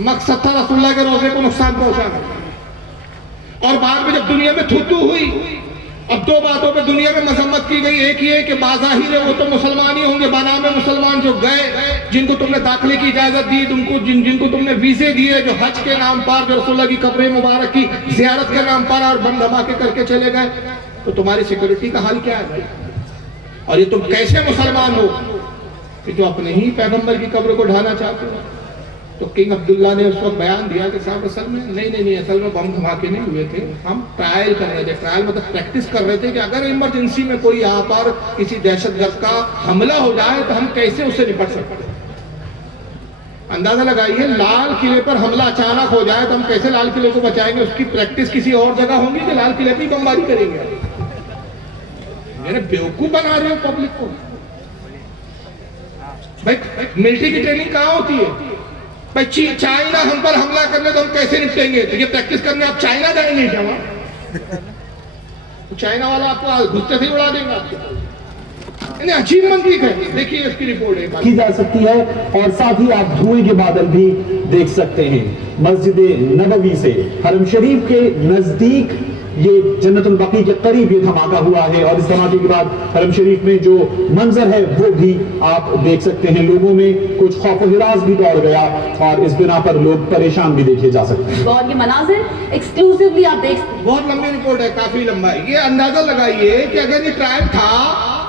مقصد تھا رسول اللہ کے روزے کو نقصان پہنچانا۔ اور بعد میں جب دنیا میں تھوتو ہوئی، اب 2 باتوں پہ دنیا میں مذمت کی گئی، ایک یہ کہ بظاہر وہ تو مسلمان ہی ہوں گے، بنام مسلمان جو گئے، جن کو تم نے داخلے کی اجازت دی، جن کو تم نے ویزے دیے، جو حج کے نام پر، جو رسول اللہ کی قبر مبارک کی زیارت کے نام پر اور بم دھماکے کر کے چلے گئے، تو تمہاری سیکورٹی کا حال کیا ہے بھائی؟ اور یہ تم کیسے مسلمان ہو کہ جو اپنے ہی پیغمبر کی قبر کو ڈھانا چاہتے ہو؟ تو کنگ عبداللہ نے اس وقت بیان دیا کہ صاحب اصل میں نہیں اصل میں بم دھماکے نہیں ہوئے تھے، ہم ٹرائل کر رہے تھے، ٹرائل مطلب پریکٹس کر رہے تھے کہ اگر ایمرجنسی میں کوئی یہاں پر کسی دہشت گرد کا حملہ ہو جائے تو ہم کیسے اس سے نپٹ سکتے ہیں۔ اندازہ لگائیے لال قلعے پر حملہ اچانک ہو جائے تو ہم کیسے لال قلعے کو بچائیں گے؟ اس کی پریکٹس کسی اور جگہ ہوں گی کہ لال قلعے پہ بمباری کریں گے؟ میرے بیوقوف بنا رہے ہو پبلک کو۔ بھائی ملٹری کی ٹریننگ کہاں ہوتی ہے؟ بھائی چائنا ہم پر حملہ کرنے تو ہم کیسے نپٹیں گے؟ تو یہ پریکٹس کرنے آپ چائنا جائیں گے کیا؟ چائنا والا آپ کو گھستے سے اڑا دیں گا آپ کو۔ عجیب منطق ہے، دیکھیے اس کی رپورٹ ہے کی جا سکتی ہے، اور ساتھ ہی آپ دھوئیں کے بادل بھی دیکھ سکتے ہیں۔ مسجد نبوی سے حرم شریف کے نزدیک یہ جنت البقیع کے قریب یہ دھماکہ ہوا ہے، اور اس دھماکے کے بعد حرم شریف میں جو منظر ہے وہ بھی آپ دیکھ سکتے ہیں، لوگوں میں کچھ خوف و ہراس بھی دوڑ گیا اور اس بنا پر لوگ پریشان بھی دیکھے جا سکتے ہیں۔ اور یہ مناظر ایکسکلوسیولی آپ دیکھ سکتے ہیں۔ بہت لمبی رپورٹ ہے، کافی لمبا ہے۔ یہ اندازہ لگائیے کہ اگر یہ ٹرائل تھا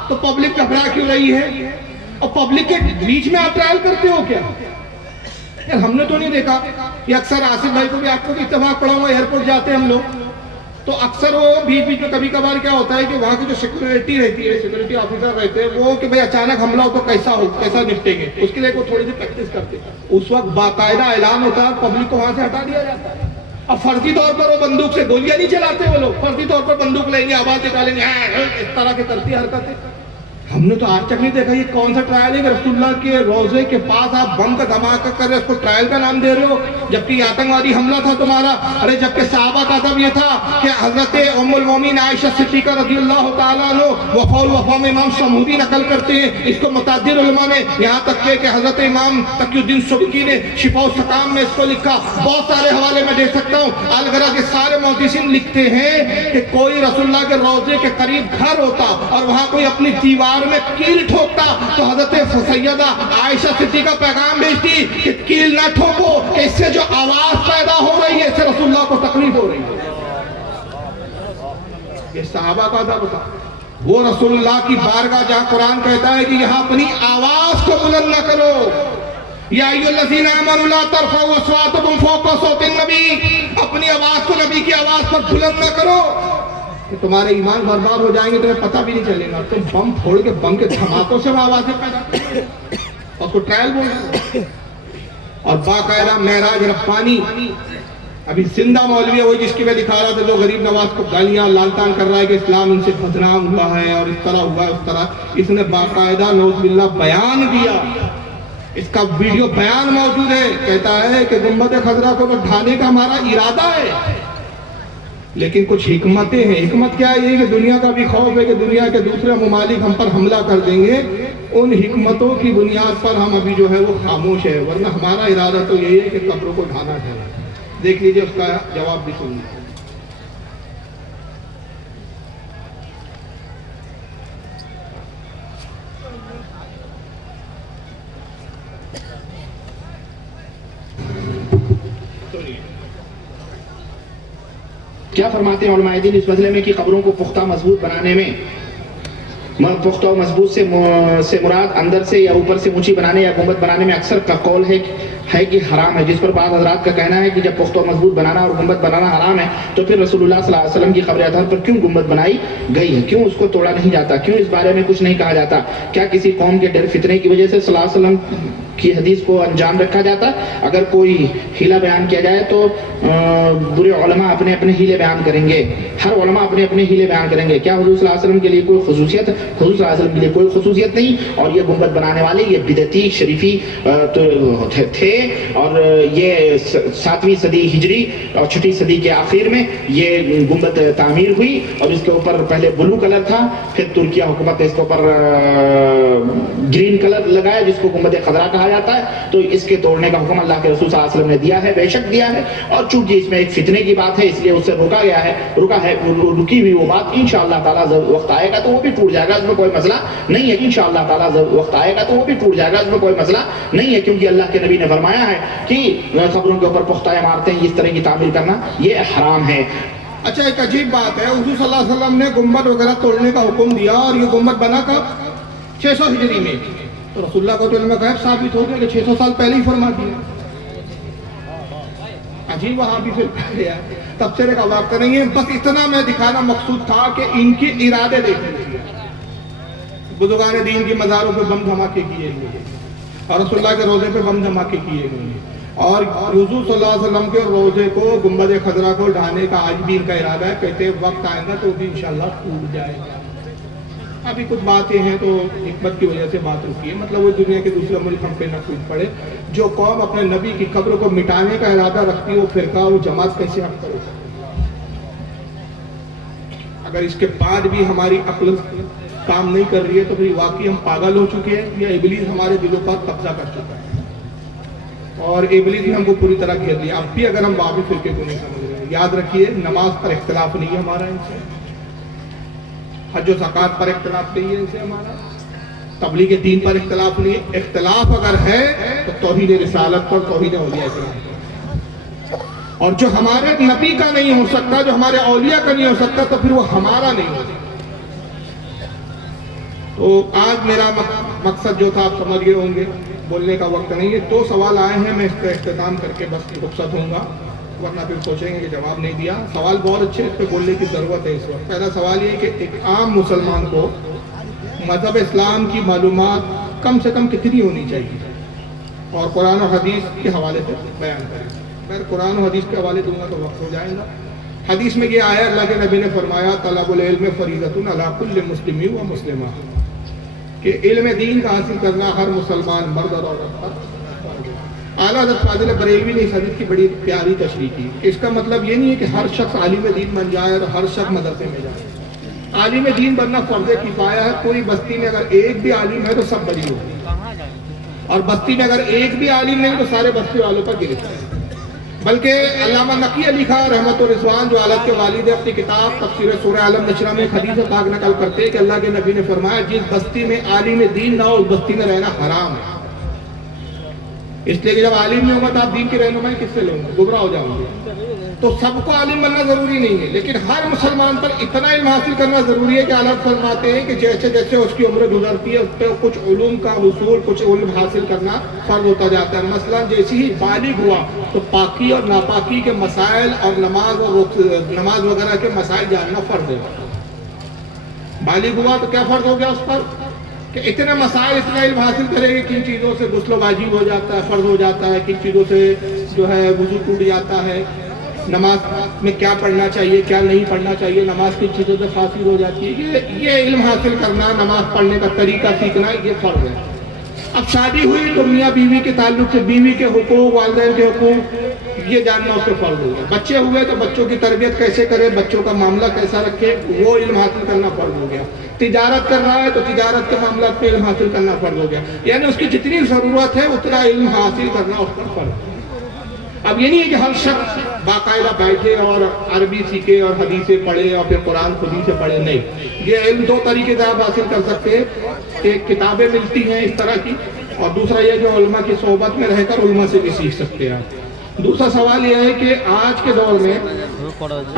تو پبلک گھبرا کیوں رہی ہے؟ اور پبلک کے بیچ میں آپ ٹرائل کرتے ہو کیا؟ یار ہم نے تو نہیں دیکھا، یہ اکثر آصف بھائی کو بھی آپ کو بھی اتفاق پڑا ہوا، ایئرپورٹ جاتے ہیں ہم لوگ تو اکثر وہ بیچ بیچ میں کبھی کبھار کیا ہوتا ہے کہ وہاں کی جو سیکورٹی رہتی ہے, سیکورٹی آفیسر رہتے ہیں, وہ کہ بھئی اچانک حملہ ہو تو کیسا نپٹیں گے, اس کے لیے وہ تھوڑی سی پریکٹس کرتے ہیں. اس وقت باقاعدہ اعلان ہوتا ہے, پبلک کو وہاں سے ہٹا دیا جاتا ہے. اب فرضی طور پر وہ بندوق سے گولیاں نہیں چلاتے وہ لوگ, فرضی طور پر بندوق لیں گے, آواز نکالیں گے, اس طرح کی کرتی حرکتیں. ہم نے تو آج تک نہیں دیکھا یہ کون سا ٹرائل ہے کہ رسول اللہ کے روزے کے پاس آپ بم کا دھماکہ کر رہے, اس کو ٹرائل کا نام دے رہے ہو, جبکہ یہ آتنکوادی حملہ تھا تمہارا. ارے جبکہ صحابہ کا ادب یہ تھا کہ حضرت ام المومنین عائشہ صدیقہ رضی اللہ تعالیٰ عنہ وفا الوفا میں امام سمودی نقل کرتے ہیں. اس کو متعدد علماء نے, یہاں تک کہ حضرت امام تقی الدین سبکی نے شفاء السقام میں اس کو لکھا. بہت سارے حوالے میں دے سکتا ہوں. الغرض کے سارے محدثین لکھتے ہیں کہ کوئی رسول اللہ کے روزے کے قریب گھر ہوتا اور وہاں کوئی اپنی دیوار میں کیل ٹھوکتا تو حضرت سیدہ عائشہ صدیقہ پیغام بھیجتی کہ کیل نہ ٹھوکو, کہ اس سے جو آواز پیدا ہو رہی ہے اس سے رسول اللہ کو تکلیف ہو رہی ہے. یہ صحابہ کا ادب تھا. وہ رسول اللہ کی بارگاہ جہاں قرآن کہتا ہے کہ یہاں اپنی آواز کو بلند نہ کرو, یا ایھا الذین آمنوا لا ترفعوا اصواتکم فوق صوت النبی, اپنی آواز کو نبی کی آواز پر بلند نہ کرو کہ تمہارے ایمان برباد ہو جائیں گے, تمہیں پتہ بھی نہیں چلے گا. تم بم پھوڑ کے بم کے دھماکوں سے وہ آوازیں پیدا کرتے اور اس کو ٹرائل بولتے. اور باقاعدہ معراج ربانی, ابھی زندہ مولوی ہے وہی جس کی میں دکھا رہا تھا, جو غریب نواز کو گالیاں لالتان کر رہا ہے کہ اسلام ان سے بدنام ہوا ہے اور اس طرح ہوا ہے اس طرح. اس نے باقاعدہ نعوذ باللہ بیان دیا, اس کا ویڈیو بیان موجود ہے. کہتا ہے کہ گنبد خضرا کو تو ڈھانے کا ہمارا ارادہ ہے, لیکن کچھ حکمتیں ہیں. حکمت کیا ہے؟ یہ کہ دنیا کا بھی خوف ہے کہ دنیا کے دوسرے ممالک ہم پر حملہ کر دیں گے. ان حکمتوں کی بنیاد پر ہم ابھی جو ہے وہ خاموش ہے, ورنہ ہمارا ارادہ تو یہی ہے کہ قبروں کو ڈھانا چاہیے. دیکھ لیجئے اس کا جواب بھی سن لیجیے. کیا فرماتے ہیں علماء دین اس مسئلے میں کہ قبروں کو پختہ مضبوط بنانے میں, پختہ و مضبوط سے مراد اندر سے یا اوپر سے اونچی بنانے یا گنبد بنانے میں اکثر کا قول ہے کہ حرام ہے, جس پر بعض حضرات کا کہنا ہے کہ جب پختہ و مضبوط بنانا اور گنبد بنانا حرام ہے تو پھر رسول اللہ صلی اللہ علیہ وسلم کی قبر اطہر پر کیوں گنبد بنائی گئی ہے, کیوں اس کو توڑا نہیں جاتا, کیوں اس بارے میں کچھ نہیں کہا جاتا؟ کیا کسی قوم کے ڈر فتنے کی وجہ سے صلی اللہ علیہ وسلم کی حدیث کو انجام رکھا جاتا؟ اگر کوئی ہیلا بیان کیا جائے تو برے علماء اپنے اپنے ہیلے بیان کریں گے, ہر علماء اپنے اپنے ہیلے بیان کریں گے. کیا حضور صلی اللہ علیہ وسلم کے لیے کوئی خصوصیت؟ حضور صلی اللہ علیہ وسلم کے لیے کوئی خصوصیت نہیں, اور یہ گنبد بنانے والے یہ بدعتی شریفی تھے, اور یہ 7ویں صدی ہجری اور 6ٹھی صدی کے آخر میں یہ گنبد تعمیر ہوئی, اور اس کے اوپر پہلے بلو کلر تھا, پھر ترکیہ حکومت نے اس کے اوپر گرین کلر لگایا جس کو گنبد خضرا کہا جاتا ہے. تو اس کے توڑنے کا حکم اللہ کے رسول صلی اللہ علیہ وسلم نے دیا ہے, بے شک دیا ہے, اور چونکہ اس میں ایک فتنے کی بات ہے اس لیے اس سے روکا گیا ہے. رکی ہوئی وہ بات انشاءاللہ تعالیٰ وقت آئے گا تو وہ بھی ٹوٹ جائے گا, اس میں کوئی مسئلہ نہیں ہے. انشاءاللہ تعالیٰ وقت آئے گا تو وہ بھی ٹوٹ جائے گا, اس میں کوئی مسئلہ نہیں ہے, کیونکہ اللہ کے نبی نے فرمایا ہے کہ قبروں کے اوپر پختہ عمارتیں اس طرح کی تعمیر کرنا یہ حرام ہے. اچھا, ایک عجیب بات ہے, حضور صلی اللہ علیہ وسلم نے گنبد وغیرہ توڑنے کا حکم دیا, اور یہ گنبد بنا کب؟ 600 ہجری میں. تو رسول اللہ کو تو علم غیب ثابت ہو گیا کہ 600 سال پہلے ہی فرما دیا. عجیب, وہاں بھی پھر گیا, تبصرے کا وقت نہیں ہے. بس اتنا میں دکھانا مقصود تھا کہ ان کے ارادے دیکھ لیجیے. بزرگان دین کی مزاروں پہ بم دھماکے کیے ہوئے, اور رسول اللہ کے روزے پہ بم دھماکے کیے ہوئے, اور حضور صلی اللہ علیہ وسلم کے روزے کو گنبد خضرا کو ڈھانے کا آج بھی ان کا ارادہ ہے. کہتے ہیں وقت آئے گا تو بھی انشاءاللہ ٹوٹ جائے گا. ابھی کچھ باتیں ہیں تو حکمت کی وجہ سے بات رکی ہے, مطلب وہ دنیا کے دوسرے ملک ہم پہ نہ ٹوٹ پڑے. جو قوم اپنے نبی کی قبر کو مٹانے کا ارادہ رکھتی ہے وہ فرقہ وہ جماعت کیسے حق کرے؟ اگر اس کے بعد بھی ہماری عقل کام نہیں کر رہی ہے تو پھر واقعی ہم پاگل ہو چکے ہیں, یا ابلیس ہمارے دلوں پر قبضہ کر چکا ہے, اور ابلیس نے ہم کو پوری طرح گھیر لیا. اب بھی اگر ہم وہابی فرقے کو نہیں سمجھ رہے ہیں, یاد رکھیے نماز پر اختلاف نہیں ہے ہمارا ان سے, حج و زکوٰۃ پر اختلاف نہیں ہے ان سے ہمارا, تبلیغ دین پر اختلاف نہیں ہے. اختلاف اگر ہے تو توحید رسالت پر, توحید اولیاء کرام پر, اور جو ہمارے نبی کا نہیں ہو سکتا, جو ہمارے اولیاء کا نہیں ہو سکتا, تو پھر وہ ہمارا نہیں ہو سکتا. تو آج میرا مقصد جو تھا آپ سمجھ گئے ہوں گے, بولنے کا وقت نہیں ہے. 2 سوال آئے ہیں, میں اس کا اختتام کر کے بس رخصت ہوں گا. ورنہ پھر سوچیں گے کہ جواب نہیں دیا. سوال بہت اچھے, اس پہ بولنے کی ضرورت ہے اس وقت. پہلا سوال یہ کہ ایک عام مسلمان کو مذہب اسلام کی معلومات کم سے کم کتنی ہونی چاہیے, اور قرآن و حدیث کے حوالے سے بیان کریں. اگر قرآن و حدیث کے حوالے دوں گا تو وقت ہو جائے گا. حدیث میں یہ آیا, اللہ کے نبی نے فرمایا طلب العلم فریضۃ علی کل مسلم و مسلمہ, کہ علم دین کا حاصل کرنا ہر مسلمان مرد اور عورت پر. اعلیٰ حضرت فاضل بریلوی نے اس حدیث کی بڑی پیاری تشریح کی. اس کا مطلب یہ نہیں ہے کہ ہر شخص عالم دین بن جائے اور ہر شخص مدرسے میں جائے. عالم دین بننا فرض کفایہ ہے. کوئی بستی میں اگر ایک بھی عالم ہے تو سب بری ہوگی, اور بستی میں اگر ایک بھی عالم نہیں تو سارے بستی والوں پر گرفت ہے. بلکہ علامہ نقی علی خان رحمت و رضوان جو عالم کے والد ہے, اپنی کتاب تفسیر سورہ عالم نشرہ میں حدیث پاک نقل کرتے ہیں کہ اللہ کے نبی نے فرمایا جس بستی میں عالم دین نہ ہو اس بستی میں رہنا حرام ہے. اس لیے کہ جب عالم نہیں ہوگا تو آپ دین کی رہنمائی کس سے لیں گے, گمراہ ہو جاؤں گے. تو سب کو عالم بننا ضروری نہیں ہے, لیکن ہر مسلمان پر اتنا علم حاصل کرنا ضروری ہے کہ عالم فرماتے ہیں کہ جیسے جیسے اس کی عمر گزرتی ہے اس پہ کچھ علوم کا حصول, کچھ علم حاصل کرنا فرض ہوتا جاتا ہے. مثلا جیسے ہی بالغ ہوا تو پاکی اور ناپاکی کے مسائل اور نماز وغیرہ کے مسائل جاننا فرض ہے. بالغ ہوا تو کیا فرض ہو گیا اس پر کہ اتنے مسائل, اتنا علم حاصل کرے گی کن چیزوں سے غسل واجب ہو جاتا ہے, فرض ہو جاتا ہے, کن چیزوں سے جو ہے وضو ٹوٹ جاتا ہے, نماز میں کیا پڑھنا چاہیے کیا نہیں پڑھنا چاہیے, نماز کن چیزوں سے فاسد ہو جاتی ہے. یہ علم حاصل کرنا, نماز پڑھنے کا طریقہ سیکھنا, یہ فرض ہے. اب شادی ہوئی تو میاں بیوی کے تعلق سے بیوی کے حقوق, والدین کے حقوق, یہ جاننا اس سے فرض ہو گیا. بچے ہوئے تو بچوں کی تربیت کیسے کرے, بچوں کا معاملہ کیسا رکھے, وہ علم حاصل کرنا فرض ہو گیا. تجارت کر رہا ہے تو تجارت کے معاملات پہ علم حاصل کرنا فرض ہو گیا. یعنی اس کی جتنی ضرورت ہے اتنا علم حاصل کرنا اس پر فرض ہے. اب یہ نہیں ہے کہ ہر شخص باقاعدہ بیٹھے اور عربی سیکھے اور حدیثیں پڑھے اور پھر قرآن خود ہی سے پڑھے. نہیں, یہ علم دو طریقے سے آپ حاصل کر سکتے ہیں. ایک کتابیں ملتی ہیں اس طرح کی, اور دوسرا یہ جو علماء کی صحبت میں رہ کر علماء سے بھی سیکھ سکتے ہیں. دوسرا سوال یہ ہے کہ آج کے دور میں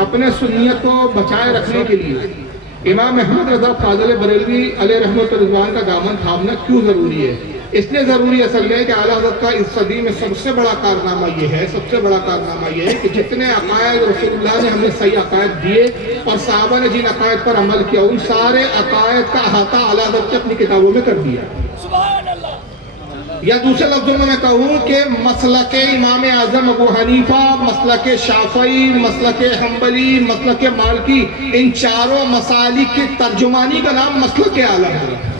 اپنے سنیت کو بچائے رکھنے کے لیے امام احمد رضا فاضل بریلوی علیہ رحمت رضوان کا دامن تھامنا کیوں ضروری ہے؟ اس لیے ضروری اصل میں کہ اعلیٰ حضرت کا اس صدی میں سب سے بڑا کارنامہ یہ ہے, کہ جتنے عقائد رسول اللہ نے ہمیں صحیح عقائد دیے اور صحابہ نے جن عقائد پر عمل کیا, ان سارے عقائد کا احاطہ اعلیٰ حضرت نے اپنی کتابوں میں کر دیا. یا دوسرے لفظوں میں کہوں کہ مسلک امام اعظم ابو حنیفہ, مسلک شافعی, مسلک حنبلی, مسلک مالکی, ان چاروں مسالک کی ترجمانی کا نام مسلک اعلیٰ حضرت.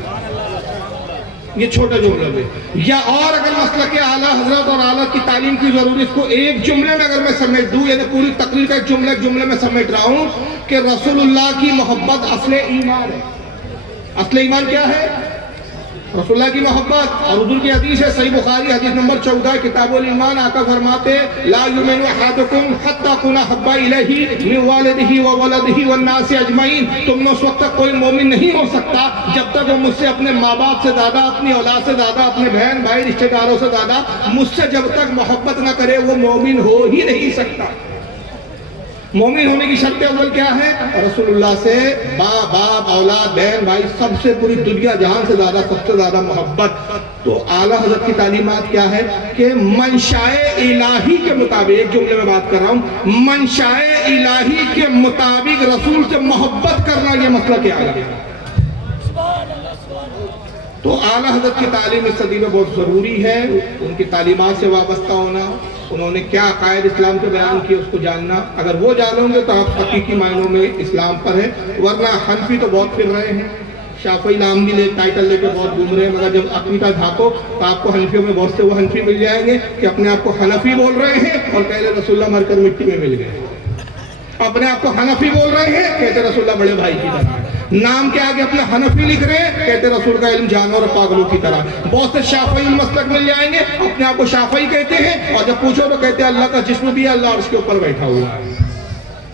یہ چھوٹے جملے میں, یا اور اگر مسلک اعلیٰ حضرت اور اعلیٰ کی تعلیم کی ضرورت اس کو ایک جملے میں اگر میں سمیٹ دوں, یعنی پوری تقریر کا ایک جملے میں سمیٹ رہا ہوں کہ رسول اللہ کی محبت اصل ایمان ہے. اصل ایمان کیا ہے؟ رسول اللہ کی محبت. اور حضور کی حدیث ہے صحیح بخاری حدیث نمبر 14 کتاب الایمان, آقا فرماتے لا یؤمن احدکم حتی اکون احب الیہ من والدہ وولدہ والناس اجمعین. تم میں اس وقت تک کوئی مومن نہیں ہو سکتا جب تک وہ مجھ سے اپنے ماں باپ سے زیادہ, اپنی اولاد سے زیادہ, اپنے بہن بھائی رشتہ داروں سے زیادہ مجھ سے جب تک محبت نہ کرے وہ مومن ہو ہی نہیں سکتا. مومن ہونے کی شرط اول کیا ہے؟ رسول اللہ سے باپ, اولاد, بہن, بھائی, سب سے پوری دنیا جہان سے زیادہ, سب سے زیادہ محبت. تو اعلیٰ حضرت کی تعلیمات کیا ہے کہ منشائے الہی کے مطابق, ایک جملے میں بات کر رہا ہوں, منشائے الہی کے مطابق رسول سے محبت کرنا, یہ مسئلہ کیا ہے. تو اعلیٰ حضرت کی تعلیم اس صدی میں بہت ضروری ہے. ان کی تعلیمات سے وابستہ ہونا, انہوں نے کیا عقائد اسلام کے بیان کیے اس کو جاننا. اگر وہ جانو گے تو آپ حقیقی معنوں میں اسلام پر ہیں. ورنہ حنفی تو بہت پھر رہے ہیں, شافعی نام بھی لے, ٹائٹل لے کے بہت گھوم رہے ہیں, مگر جب عقیدہ جھانکو تو آپ کو حنفیوں میں بہت سے وہ حنفی مل جائیں گے کہ اپنے آپ کو حنفی بول رہے ہیں اور کہہ رہے رسول اللہ مر کر مٹی میں مل گئے. اپنے آپ کو حنفی بول رہے ہیں, کہتے رسول اللہ بڑے بھائی کی طرح. نام کے آگے اپنا حنفی لکھ رہے ہیں, کہتے رسول کا علم جانور اور پاگلوں کی طرح. بہت سے شافعی المسلک مل جائیں گے, اپنے آپ کو شافعی کہتے ہیں, اور جب پوچھو تو کہتے ہیں اللہ کا جسم بھی ہے, اللہ عرش کے اوپر بیٹھا ہوا ہے,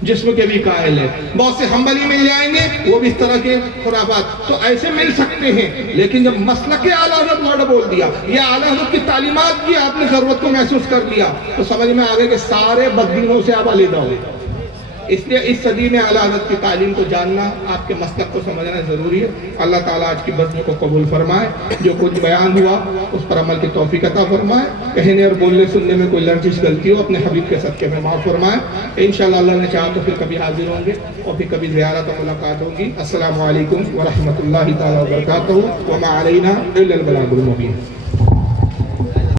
جسم کے بھی قائل ہے. بہت سے حنبلی مل جائیں گے, وہ بھی اس طرح کے خرافات. تو ایسے مل سکتے ہیں, لیکن جب مسلک اعلیٰ حضرت ورڈ بول دیا یا اعلیٰ حضرت کی تعلیمات کی آپ نے ضرورت کو محسوس کر لیا, تو سمجھ میں آگے کہ سارے بددینوں سے آپ علیحدہ ہو. اس لیے اس صدی میں اعلیٰ حضرت کی تعلیم کو جاننا، آپ کے مسلک کو سمجھنا ضروری ہے۔ اللہ تعالیٰ آج کی بزم کو قبول فرمائے، جو کچھ بیان ہوا اس پر عمل کی توفیق عطا فرمائے، کہنے اور بولنے سننے میں کوئی لرزش غلطی ہو اپنے حبیب کے صدقے میں معاف فرمائے۔ انشاءاللہ اللہ نے چاہا تو پھر کبھی حاضر ہوں گے اور پھر کبھی زیارت و ملاقات ہوگی۔ السلام علیکم ورحمۃ اللہ تعالیٰ وبرکاتہ، وما علینا الا البلاغ المبین۔